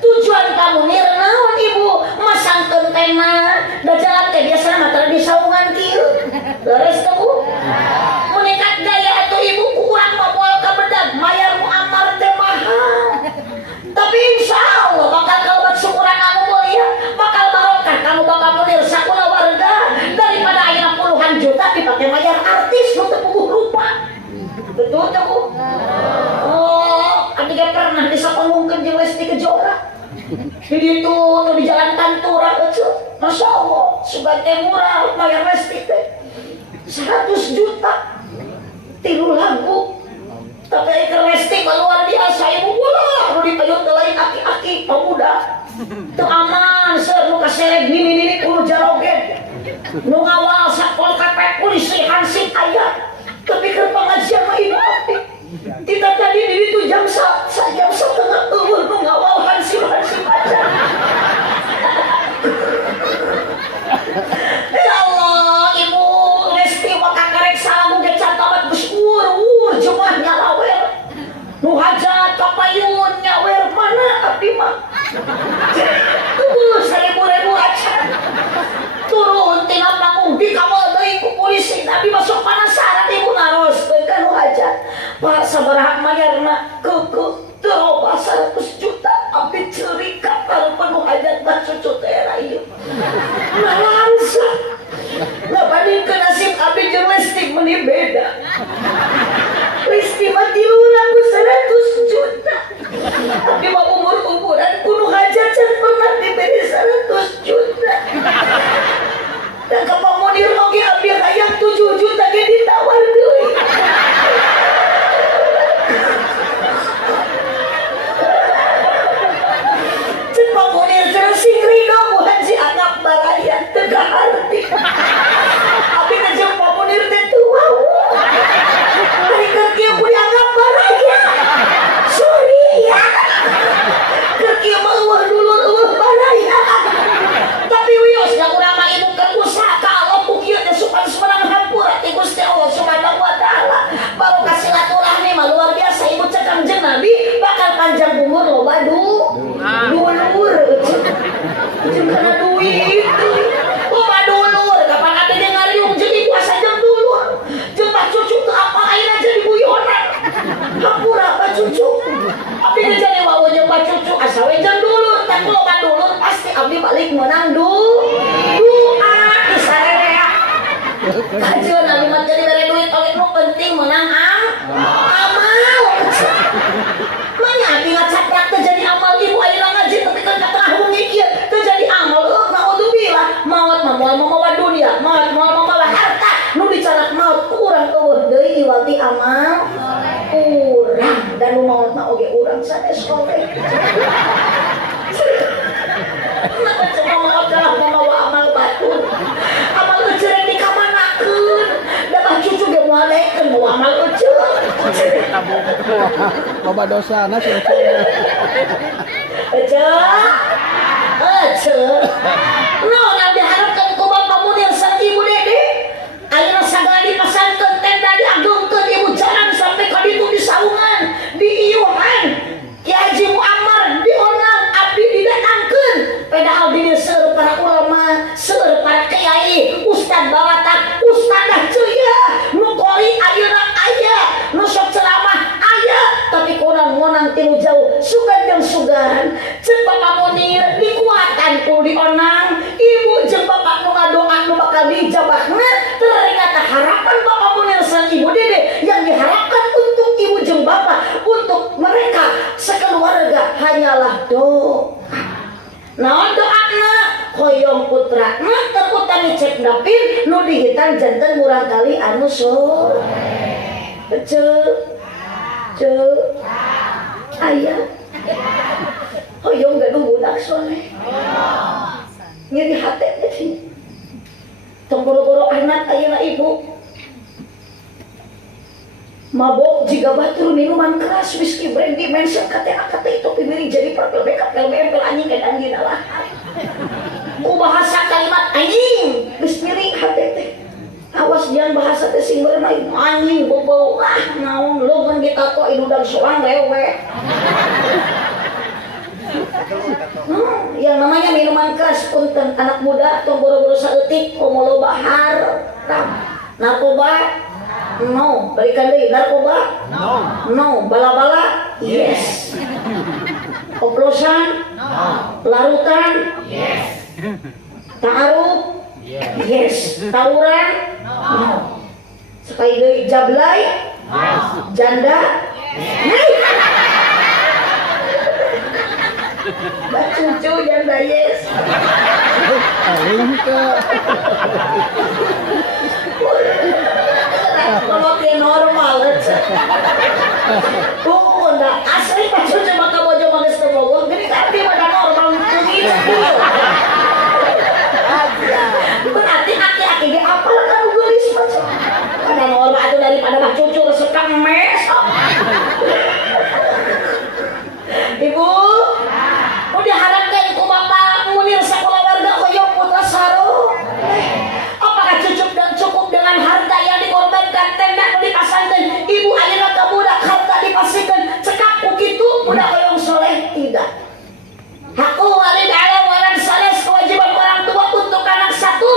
tujuan pamunir naon ibu masangkeun tema da jalan teh biasana mah tara di saungan kieu leres teh bu meunikat gaya atuh ibu ku urang mah moal ka bedag mayar muammar teh mahal tapi insyaallah bakal kalebat syukuran anu mulia bakal barokah kamu bakal munir sakula warga daripada ayeuna puluhan juta dipake mayar artis nu teu puguh rupa. Betul tak bu? Oh, adik pernah disapangungkeun jeung Lesti Kejora. Di itu di jalan Pantura itu, masya Allah, sugan teh murah bayar Lesti teh 100 juta, 3 lagu. Tapi iker Lesti luar biasa ibu pula, nu dipayun teh lain aki-aki pemuda. Teu aman, seueur nu kasereg nini kudu jaroget. Nu ngawal satpol PP polisi hansip aya. Tapi ke pengajian mah ibu api kita tadi itu jam 1 jam 1:30 mengawal hansip aja ya Allah ibu Lesti maka karek salah mungkin cantamat besur jumahnya lawer nu hajat kapayun nyawer mana abdi mah tuh 1.000 aja turun tina panggung dikawal deui ku polisi tapi masuk penasaran ibu naroskeun ka nu hajat Pak sabaraha mayarna keukeut teu loba 100 juta abdi ceurik ka parupan nu hajat mah cucu teh era ieu nalangsa ngabandingkeun nasib abdi jeung Lesti meuni beda Lesti mah 300 juta abdi mah umur-umuran kudu hajat can pernah diberi 100 juta dan ke pamunir oge abdi hayang 7 juta ge ditawar deui. Cek pamunir terus sing ridho bukan si anak barayan teu harti. Abdi teh jeung pamunir teh tua. Ari keur kieu ku dianggap barayan. Sorry ya. Keur kieu mah eueuh dulur eueuh barayan. Tapi wiosna urang mah ibu keur usaha ka Allah ku kieu teh supaya semenang hampura ti Gusti Allah Subhanahu wa taala. Barokah silaturahmi mah luar biasa ibu cekang jeung Nabi bakal panjang umur loba dulur. Jeung kana duit. Loba dulur kapan ade jeung ngariung jeung ibu asa jeung dulur. Jeung mah cucu teu apa ayeuna jadi buyonan. Hampura ka cucu. Abdi teh jadi wawo jeung mah cucu asa we jeung dulur. Tapi loba dulur pasti abdi balik menang doa di sarerea. Kajian abdi mah jadi bere duit oge nu penting menang amal. Manya abdi ngacaprak teh jadi amal ibu ayeuna ngaji tapi kan katengah wengi kieu teu jadi amal. Naudzubillah maot mah moal mamawa dunia, maot moal mamawa harta. Nu dicarak maot ku urang eueuh deui iwati amal urang dan nu maot mah oge urang sanes soleh. Cuma mengodah membawa amal batur amal ucereng dikamanakeun da cucu ge moalekeun bawa amal ucereng loba dosana sih naon yang diharapkeun ku Bapak Munir sareng Ibu Dede ayeuna sagala dipasangkeun tenda diagungkeun ibu jangan sampai ka ditu di saungan di iuhan Ki Haji Muammar dionang abdi didatangkeun padahal di seueur para ulama seueur para kiai ustad bawatak ustadah ceua nu qori ayeuna aya nu sok ceramah aya tapi kurang ngonang tilu jauh sugan jeung sugan ceuk Bapak Munir dikuatan ku dionang ibu jeung bapak nu ngadoa nu bakal dijabahna ternyata harapan Bapak Munir sareng Ibu Dede yang diharapkan untuk ibu jeung bapak untuk mereka sekeluarga hanyalah doa. Naon doana hoyong putrana terutami cek dapin nu dihitan janten murang kali anu soleh. ce ayah hoyong gaduh budak soleh nyeri hati sih tong boro-boro anak ayeuna ibu mabok jika batur minuman keras whisky brandy mention kata itu pimiri jadi profil backup LBM anjing kayak anjing lah ku bahasa kalimat anjing geus nyeri hati teh awas jangan bahasa teh sing bermain anjing bobo naon logan kita kok idudang soang lewe yang namanya minuman keras punten anak muda tong boro-boro saeutik komo loba haram narkoba no balikan deui narkoba no bala-bala yes oplosan larutan yes ta'aruf yes tawuran no sekali deui jablay janda Mbak cucu janda yes Aling ke. kalau dia normal enggak asli Pak cucu maka bojo manis ke Bogor jadi tadi pada normal begitu berarti aki-aki dia apal kan gelis pada normal itu daripada Pak cucu resekang mes ibu udah harapkan ku bapak munir sekolah warga koyok putra saro apakah cukup dengan harta yang dikorbankan tenda dipasangkan ibu ayeuna ka budak harta dipasangkan cekap begitu budak koyong soleh tidak hakku walid ala walad saleh kewajiban orang tua untuk anak satu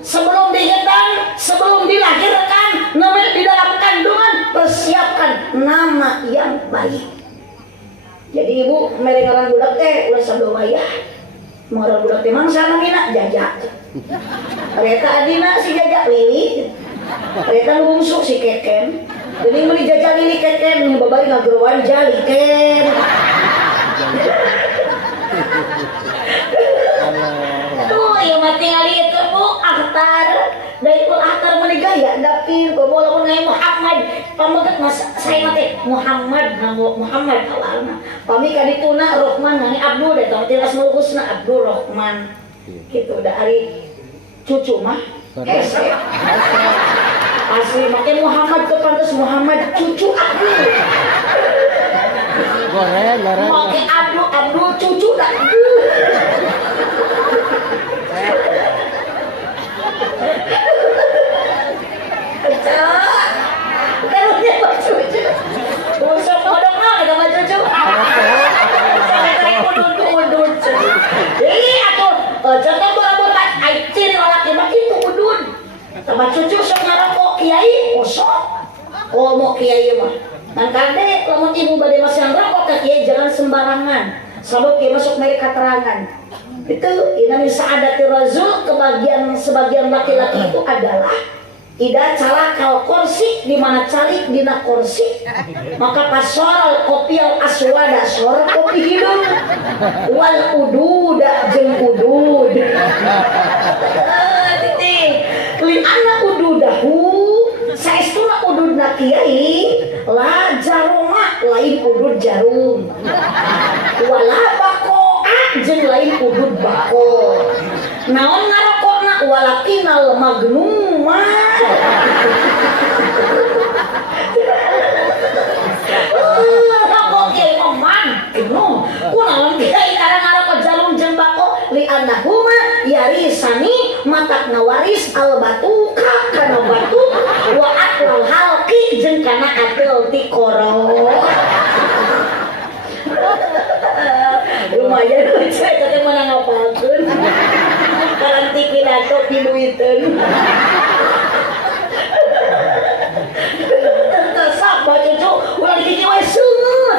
sebelum dihitan sebelum dilahirkan namanya di dalam kandungan persiapkan nama yang baik. Jadi ibu mere ngaran budak teh ulah sambil wayah. Ngaran budak teh mangsa namina Jajak. Ternyata adina si Jajak Lili. Ternyata nu bungsu si Keken. Geuning meuli Jajak Lili Keken nih babari ngageruan jali Ken. Tuh ieu mah tingali itu Bu Akhtar. Dari pun Akhtar meuli gaya dapin kok walaupun ngai Muhammad pameget mas saya mate Muhammad awalna pami ka dituna Rohman ngangi Abdul da tong tilas Asmaul Husna Abdul Rohman kitu da ari cucu mah asli make Muhammad ke pantes Muhammad cucu Abdul Goreng. make Abdul cucu da karunya Pak cucu usah hodok mah ada Pak cucu sampai udun ini atuh contoh buat aicin laki mah itu udun sama cucu sok ngarokok kiai kosong mau kiai mah dan kade lamun ibu bade masih ngerokok ka kiai jangan sembarangan sabab kiai masuk mereka keterangan itu inami sa'adati razul kebagian sebagian laki-laki itu adalah ida cala kal kursi di mana calik dina kursi maka pasal kopi al aswada suara kopi hidung wal ududa jeung udud titik li anak ududahu saestuna ududna kiai la jaruma lain udud jarum wala bakoa jeung lain udud bako naon ngarokokna walakinal magnuma rokok kiai oman kunaon kiai karang ngarokok jarum jeung bako li annahuma yarisani matakna waris al batuka kana batu wa atlal halqi jeung kana atel ti koro lumayan saya tadi mana ngapalkeun karanti pidato piduiteun tetep Pak cucu ulah dikiki wae seut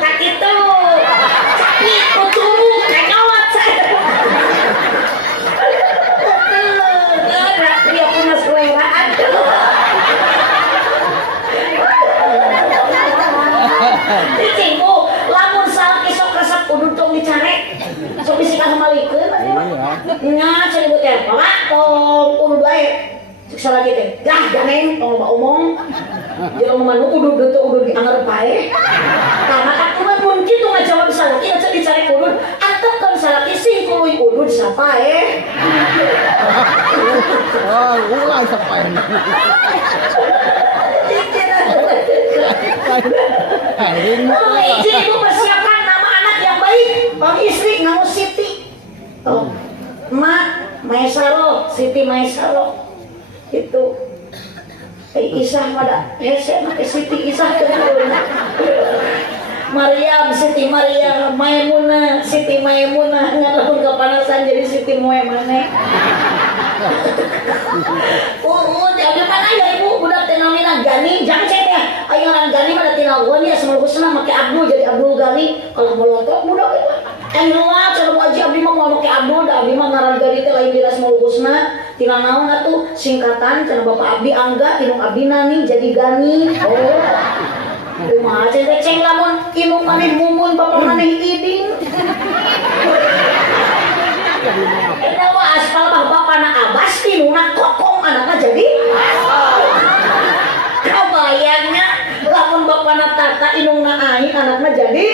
tak kitu sakit kucuru kanyawat saya dia punya seleraan cicingku lamun salah kisok resep udun tong dicare sok bisikan malikeun nya cenah ibu teh pak tong udud wae salah gitu. Dah janeng kalau mau omong. Jangan manu udah dianggap pae. Karena aku mah mungkin tuh ngajawab salah kita dicari udud. Atau kan salah sing kuy udud sapae. Oh, ulah sampai. Aing Oh, izin ibu persiapkan nama anak yang baik. Bang istri ngamu Siti. Oh, Mak Maesaro, Siti Maesaro. Itu Isah pada hese make Siti Isah keun. Maryam, Siti Maryam, Maimunah, Siti Maimunah, ngalamun kepanasan jadi Siti Moe maneh. Di mana ya ibu budak teh namina Gani, jangan cek ya. Ayo orang Gani pada tina wan ya semua husna make Abdul jadi Abdul Gani. Kalau molotok budak itu. Luar cara mau aja abdi mah mau make Abdul, da abdi mah ngaran Gani teh lain dira semua husna. Tina naon atuh singkatan cenah Bapak Abdi Angga, inung Abdi Nani jadi Gani. Oh. Kumaha ceng lamun inung maneh mumun bapak maneh iding. Eta mah aspal mah bapana Abas inungna kokong anakna jadi kabayangnya lamun bapana Tata inungna Aing anakna jadi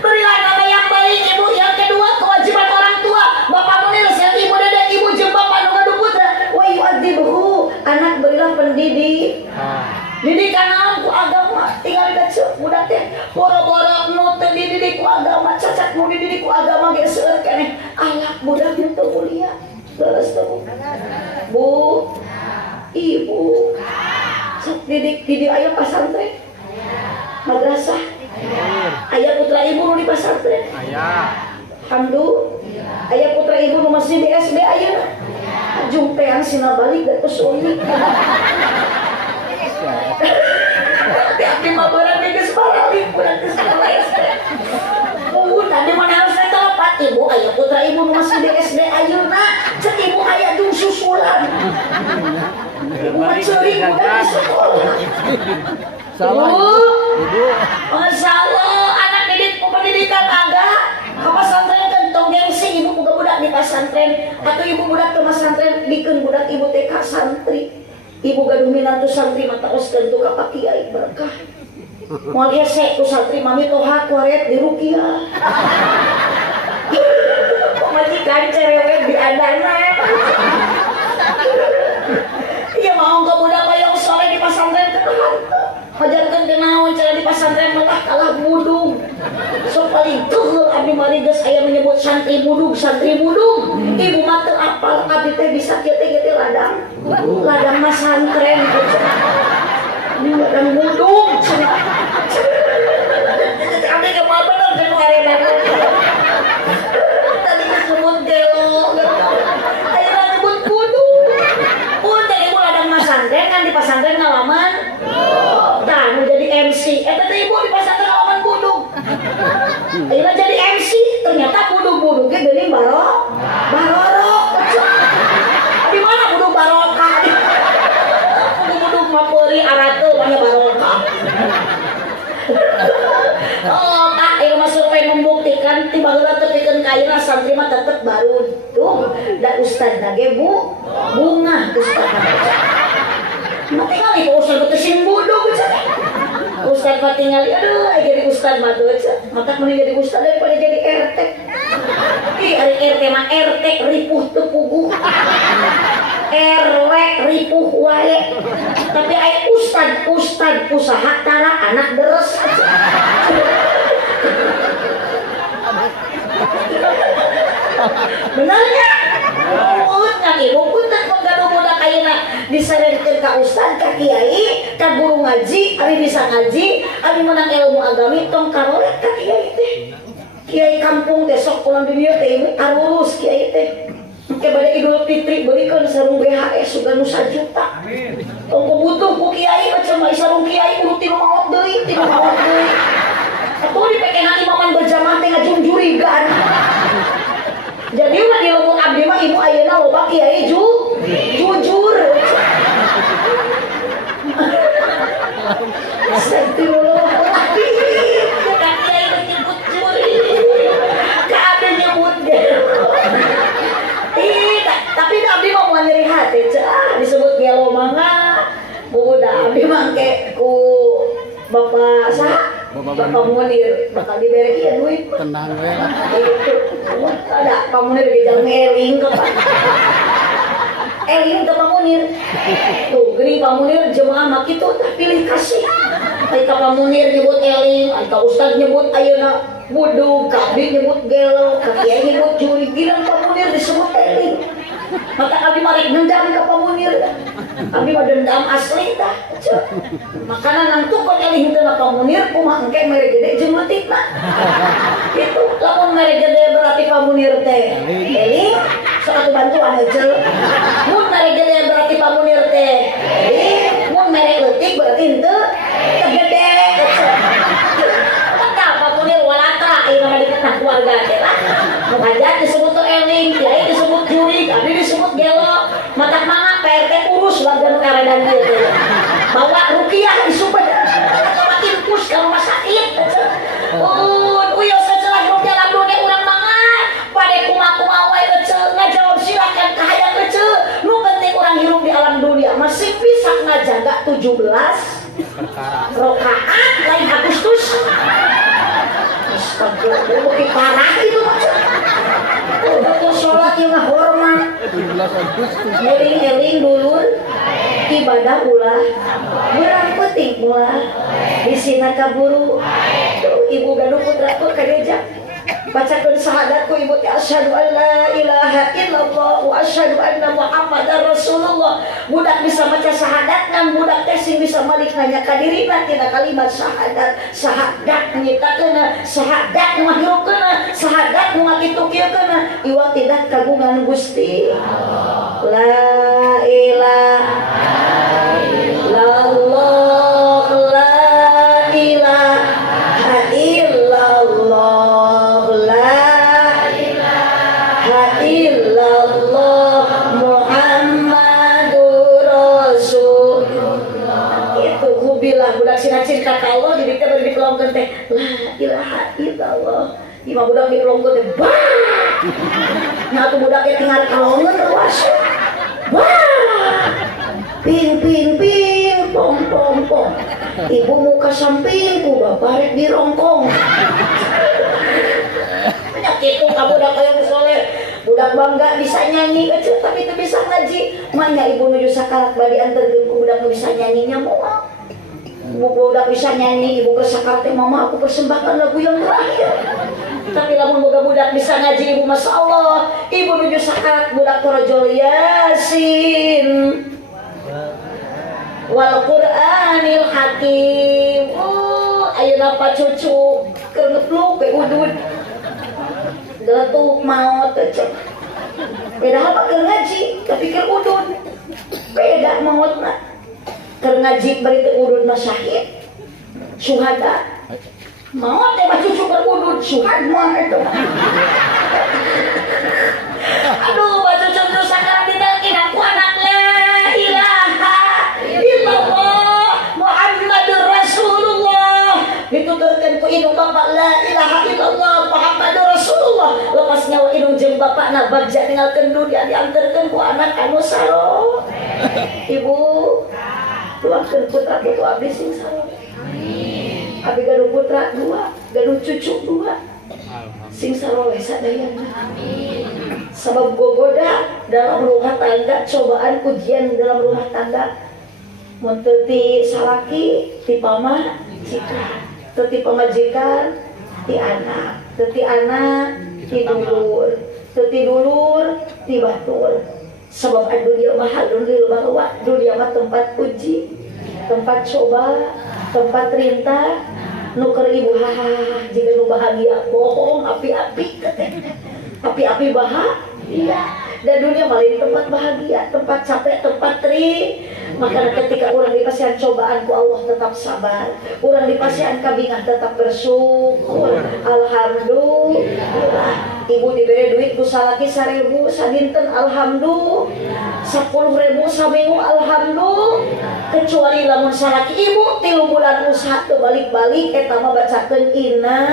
berilah nama yang baik ibu. Yang kedua kewajiban orang tua bapak munil sel ibu dede ibu jeung bapak nu ngadu putra wa yu'adzibuhu anak berilah pendidik. Didikan naon ku agama tinggal daceu budak teh boro-boro nu teu dididik ku agama cacat nu dididik ku agama ge seueur keneh anak budak teu kuliah leres teu Bu ibu sok didik aya pesantren madrasah aya putra ibu nu di pesantren alhamdulillah aya putra ibu nu masih di SD ayeuna jumpean sina balik da usuli tapi mah barang geus baralik urang geus sekolah SD. Tadi mana harus telepati ibu aya putra ibu nu masih di SD ayeuna cek ibu aya jeung susulan. Ibu mah ceuring budak di sekolah. salah. Ibu. Masyaallah anak didik pendidikan aga ka pesantren tong gengsi ibu boga budak di pesantren atuh ibu budak ke pesantren dikeun budak ibu teh ka santri. Ibu gaduh minantu santri mata oskeun tu ka Pak Kiai berkah. Moal hese ku santri mami toha koret di rukiah. Majikan cerewet di andana. Iya mau ke budak bayang soleh di pesantren teh hajarkeun teh naon cara di pesantren malah kalah budung. So paling teuheuh abdi mari geus aya menyebut santri budung. Ibu mah teu apal abdi teh bisa kieu teh ladang. Ladang mah santren. Ini ladang budung. Abdi ge moal bener jeung arena. Tadi disebut gelo. Ayeuna nyebut budung. Teh ibu ladang mah santren kan di pesantren ngalaman. Tah nu jadi MC. Eta teh ibu di pesantren ngalaman budung. Ayeuna jadi MC ternyata budung-budung ge geuning barorok. Di mana budung barokah? Budung mah peuri arate banyak barokah. Oh, Kak, ieu mah survei membuktikan ti baheula teu pikeun kaina santri mah tetep barudung. Da ustad ge bunga ustad. Mati kali ku ustad teh sing budung cenah. Ustad mah tingali aduh jadi ustad mah teu cenah. Matak mending jadi ustad daripada jadi RT. Ih, ari RT mah RT ripuh teu puguh. RW ripuh wae. Tapi aya ustad usaha tara anak deres. Benernya? Kan ibu punten penggaduh budak ayeuna disareutkeun ka ustad, ka kiai, ka guru ngaji, ari bisa ngaji, ari meunang ilmu agami tong karoret ka kiai teh. Kiai kampung teh sok pulang dunia teh ibu arurus kiai teh. Ke bade Idul Fitri beulikeun sarung BHS sudah nu 1 juta. Tong butuh ku kiai macam sarung kiai kudu 3 maot deui. Atuh dipekenan imaman berjamaah teh ngajungjurigan. Jadi mah di lembut abdi mah ibu ayeuna loba kiai jujur. Astagfirullahaladzim. Kan kiai menyebut juri. Ka abdi nyebut ge. Bapak Munir bakal diberi iya duit. Tenang we lah. Itu ada Pak Munir di jalan eling ke Pak. Eling ke Pak Munir. Tuh, gini Pak Munir jemaah mak itu tak pilih kasih. Ai ka Pak Munir nyebut eling, ai ka Ustaz nyebut ayeuna wudu, kabin nyebut gelo, ka kiai nyebut juri, bilang Pak Munir disebut eling. Maka kami mari dendam ke Pak Munir. Kami mah dendam asli dah. Makanan nang tukon eling teh Pak Munir, kumaha engke mere gede jeung leutikna. Itu lamun mere gede berarti Pak Munir teh eling, sok bantuan heuceul. Mun mere gede berarti Pak Munir teh eling, mun mere leutik berarti henteu tegede. Maka Pak Munir walata ieu mah diketah keluarga teh lah. Nu hajat disebut teh eling, kiai disebut juri, abdi disebut gelo. Matak mangga PRT urus warga nu eredan dieu teh. Bawa rukiah disumpah. Bawa infus ka rumah sakit. Uyo setelah hidup dalam dunia urang mangga pade kumaha wae eceu ngajawab silakan kahayang eceu. Nu penting urang hirup di alam dunia masih bisa ngajaga 17 rakaat lain Agustus. Astagfirullah, bukti parah itu macam. Betul sholat yang hormat. 17 Agustus. Eling-eling dulur ibadah ulah berang penting ulah di sini kaburu. Tuh, ibu gaduh putra tuh kageja bacakan syahadat ku ibu asyhadu an la ilaha illallah wa asyhadu anna muhammadar rasulullah. Budak bisa baca syahadat kan budak teh sing bisa balik nanya ka dirina tina kalimat syahadat. Syahadat nyiptakeun, syahadat nu ngahirupkeun, syahadat nu ngakitu-kieukeun. Iwa tidak kagungan Gusti la ilaha illallah, la ilaha illallah, la ilaha illallah, Muhammadur Rasulullah. Itu kubilah budak sina cinta ka Allah jadi teh bari dipelongkeun teh la ilaha illallah. Ima budak dipelongkeun teh bah. Nya atuh budak teh tinggal kalongeun ruas. Wah, ping ping ping, pom pom pom. Ibu muka sampingku, bapak rek dirongkong. Banyak itu kamu udah kayak soleh, budak bangga bisa nyanyi, kecil tapi itu bisa ngaji. Mana ibu nuju sakarat badi anterkeun ku budak bisa nyanyinya moal. Ibu budak bisa nyanyi, ibu ke sakarat mama aku persembahkan lagu yang terakhir. Tapi lamun boga budak bisa ngaji ibu masya Allah, ibu nuju sakarat budak torojol Yasin wal Qur'anil Hakim. Ayeuna pa cucu keur ngepluk ke udud geletuk maot teh. Beda apa keur ngaji tapi keur udud beda maotna. Keur ngaji bari teh udud mah syahid syuhada. Maot teh mah cucu keur udud syuhad mah eta. Aduh mah cucu nu sakarat didelkin aku anak la ilaha illallah Muhammadur Rasulullah. Dituturkeun ku indung bapak la ilaha illallah Muhammadur Rasulullah. Lepas nyawa indung jeung bapakna bagja ninggalkeun dunia dianterkeun ku anak anu saro. Ibu luangkeun putra kitu abdi sing saro. Abi gaduh putra 2, gaduh cucu 2. Sing saroleh sadayana. Sabab gogoda dalam rumah tangga, cobaan ujian dalam rumah tangga. Mun teu ti salaki, ti pamah, cika. Teu ti pamajikan, ti anak. Teu ti anak, ti dulur. Teu ti dulur, ti batur. Sebab dunia mah halul bahwa dunia mah tempat uji, tempat coba, tempat rintah. Nuker ibu hahaha jika nu bahagia bohong api-api api-api bahagia dan dunia malin tempat bahagia, tempat capek, tempat tri. Maka ketika orang dipasihan cobaan ku Allah tetap sabar, orang dipasihan kabingan tetap bersyukur. Alhamdulillah. Ibu diberi duit ku salaki 1.000 sadinten alhamdulillah, 10.000 saminggu alhamdulillah. Kecuali lamun salaki ibu 3 bulan usaha teu balik-balik eta mah bacakeun inna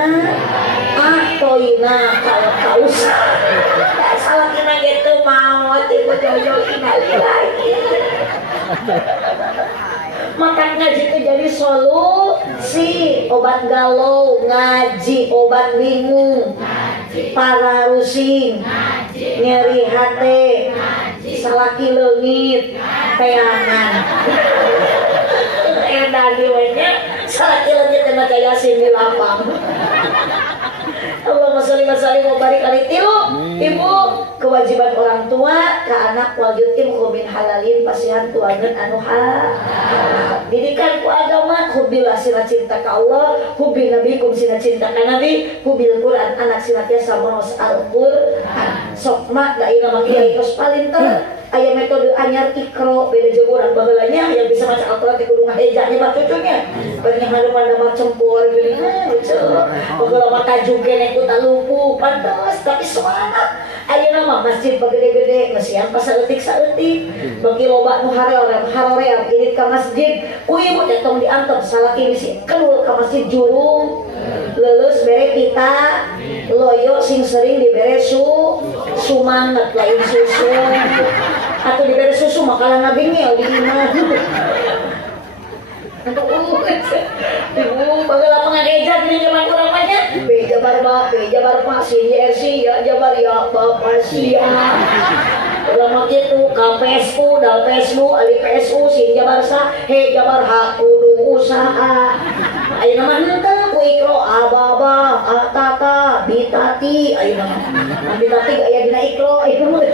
atoina kal kausar. Salakina ge teu maot ibu jauh-jauh innalillahi. Maka ngaji itu jadi solusi. Obat galau ngaji, obat bingung para rusing, nyeri hati, salaki leungit, teangan. Edan diwenya salaki leungit teh maca Yasin di lapang. Allahumma sholli wa sallim wa barik alaihi. Ibu, kewajiban orang tua ke anak wajib min halalin pasihan tuangan anu halal. Didikan ku agama, hubilah sina cinta ka Allah, hubil nabikum sina cinta ka nabi, hubil Quran anak sina tiasa maos Al-Qur'an. Sok mak da ina mah kiai tos palinter. Aya metode anyar ikro beda jeung urang baheulanya yang bisa maca Al-Qur'an ti kudu ngahejanya mah cucunya. Bari ngadu pada mah cempur geuning lucu. Baheula mah tajuk keneh ku talupu pantes tapi semangat. Ayeuna mah masjid bagede-gede ngesian pas saeutik saeutik. Bagi loba nu haream irit ka masjid. Ku ieu teh tong diantep salaki bisi kedul ka masjid jurung. Lulus bere pita loyo sing sering dibere sumanget lain susu. Atau diberi susu makalah nabingnya di imah. Ibu bageula mengageja di zaman urang mah nya. Jabar Pak si RC ya jabar ya Bapak sia. Lama gitu KPSU, PSU, ali PSU si jabar sa, he jabar hak kudu usaha. Ayeuna mah henteu ku ikro ababa, atata, bitati, ayeuna mah. Bitati aya dina ikro, ieu mah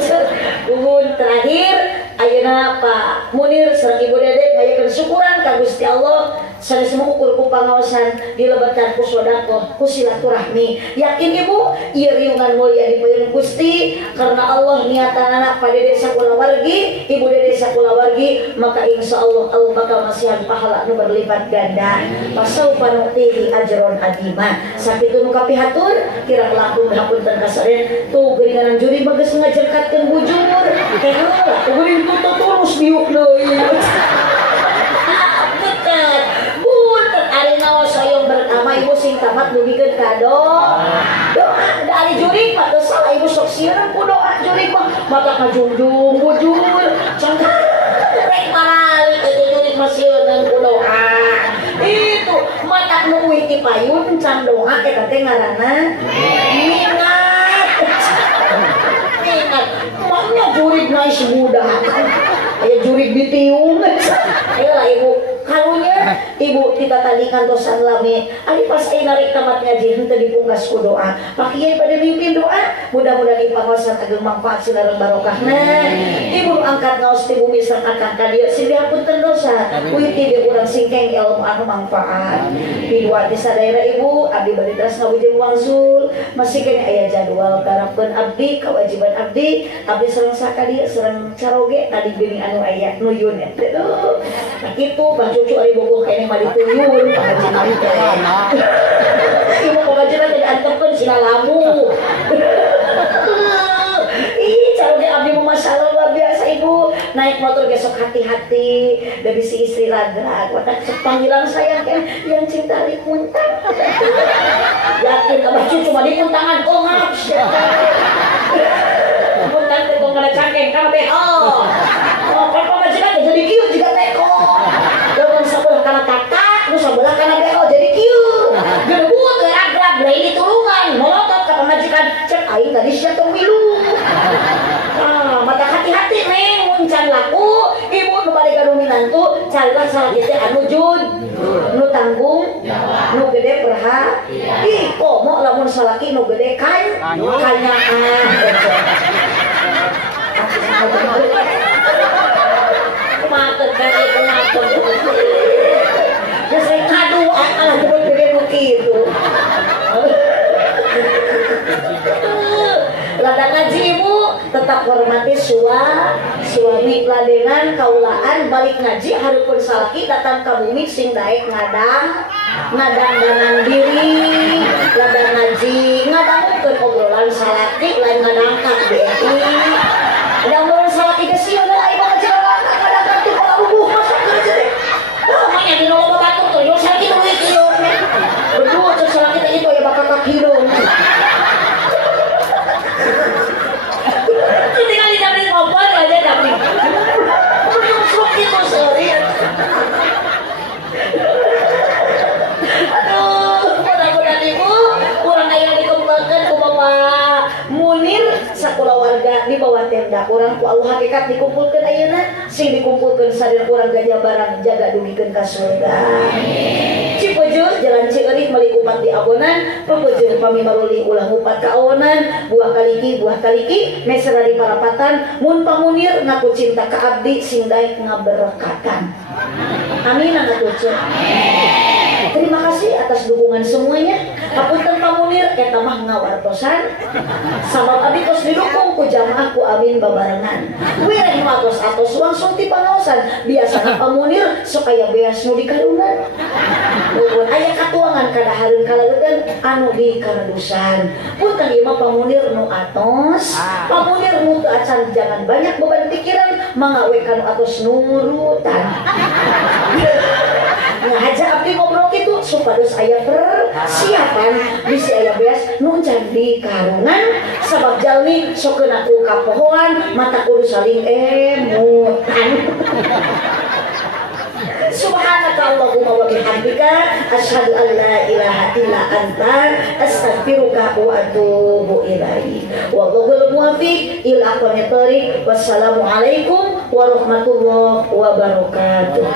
Ugun terakhir ayeuna Pak Munir sareng Ibu Dede ngayakeun syukuran ka Gusti Allah sanes mengukur ku pangaosan dilebetkan ku sedekah ku silaturahmi. Yakin Ibu ieu riungan mulia dipeueun Gusti karena Allah niatan anak pada desa kulawargi, Ibu Dede sakulawargi, maka insyaallah Allah bakal masihan pahala nu berlipat ganda. Pasaufa nu'tihi ajron adima. Sakitu nu kapihatur kirang langkung hapunten kasarean tuh geuningan juri bageus ngajerkatkeun bujur. Teh heula geuning tutup tulus biuk deui. Soyong pertama Ibu sing tamat dugikeun ka doa dari jurig mah teu salah Ibu sok sieun ku doa jurig mah maka kajungjung bujur cangkang rek marali teh jurig mah sieun ku doa itu mata nu uwi ti payun can doa eta teh ngaranna mingat maknya jurig nais budak aya jurig bitiung ayolah Ibu kalunya Ibu ditatalikan dosan lami ari pas ayeuna rek tamat ngaji henteu dipungkas ku doa Pak Kiai pada mimpin doa mudah-mudahan ipangosan ageng manfaat sinareng barokahna Ibu angkat ngaos ti bumi sareng akang ka dieu sing dihapunten dosa uiti di urang singkeng ilmu anu manfaat di dua desa daerah Ibu abdi bari teras ngawujeng wangsul masih kene aya jadwal garapeun abdi kewajiban abdi sareng sakadieu sareng caroge tadi geuning anu aya nuyun eta nah kitu cucu ari bogoh kene mah dituyun pangajian teh. Ibu pangajian teh diantepkeun sina lamu. Ih, caroge abdi mah masalah luar biasa Ibu. Naik motor besok hati-hati, da bisi istri ragrag. Watak panggilan sayang kan yang cinta dipuntang. Yakin abah cucu mah dipuntangan kongap. Puntang teh tong kana cangkeng kabeh. Oh, pangajian jadi kieu juga teko. Dengan sebelah kanan kakak, nu sebelah kanan BO jadi kieu. Gebut gerak-gerak lain ditulungan, melotot ka pamajikan cek aing tadi sia tong milu. Ah, mata hati-hati neng muncan laku, Ibu nu bari ka dominantu, carilah salah teh anu jud, nu tanggung, nu gede perha. Ih, komo lamun salaki nu gede kanyaan. Makan kan itu makan ya saya kadu alah jebol gede begitu ladang ngaji Ibu tetap hormati suami ladengan kaulaan balik ngaji harupun salaki datang ke bumi sing daek ngadang ganang diri ladang ngaji ngadangkeun obrolan salaki lain ngadangkan BRI ada obrolan salaki geus ieu da aya ngaji di nolong batur tuh, yo sakit tuh itu berdua terserah kita itu ya bakal hidung. Itu tinggal di dalam kompor aja tapi. Belum suka itu serius. hakikat dikumpulkan ayeuna sing dikumpulkan sadar urang gajah barang jaga dugikeun ka surga. Cipejeul jalan Cieurik meuli upat di abonan, pepejeul pami maruli ulah upat ka awonan, buah kaliki mesra di parapatan, mun pamunir ngaku cinta ka abdi sing daek ngaberkatan. Amin atuh. Terima kasih atas dukungan semuanya. Hapunten pamunir eta mah ngawartosan. Sabab abdi tos didukung ku jamaah ku amin babarengan. Wireh atos langsung ti pangaosan. Biasana pamunir sok aya beas nu dikalungan. Mun aya katuangan kada hareun kaleuteun anu dikaradusan. Punten ieu mah pamunir nu atos. Pamunir nu teu acan jangan banyak beban pikiran, mangawe kanu atos nurutan. Ngahaja abdi ngobrol kitu supados aya persiapan bisi aya beas nu can dikarungan sabab jalmi sok keuna ku kapohoan mata kudu saling emutan. Subhanaka Allahumma wa bihamdika asyhadu an la ilaha illa anta astaghfiruka wa atubu ilaik. Wallahul muwaffiq ila aqwamit thoriq. Wassalamualaikum warahmatullahi wabarakatuh.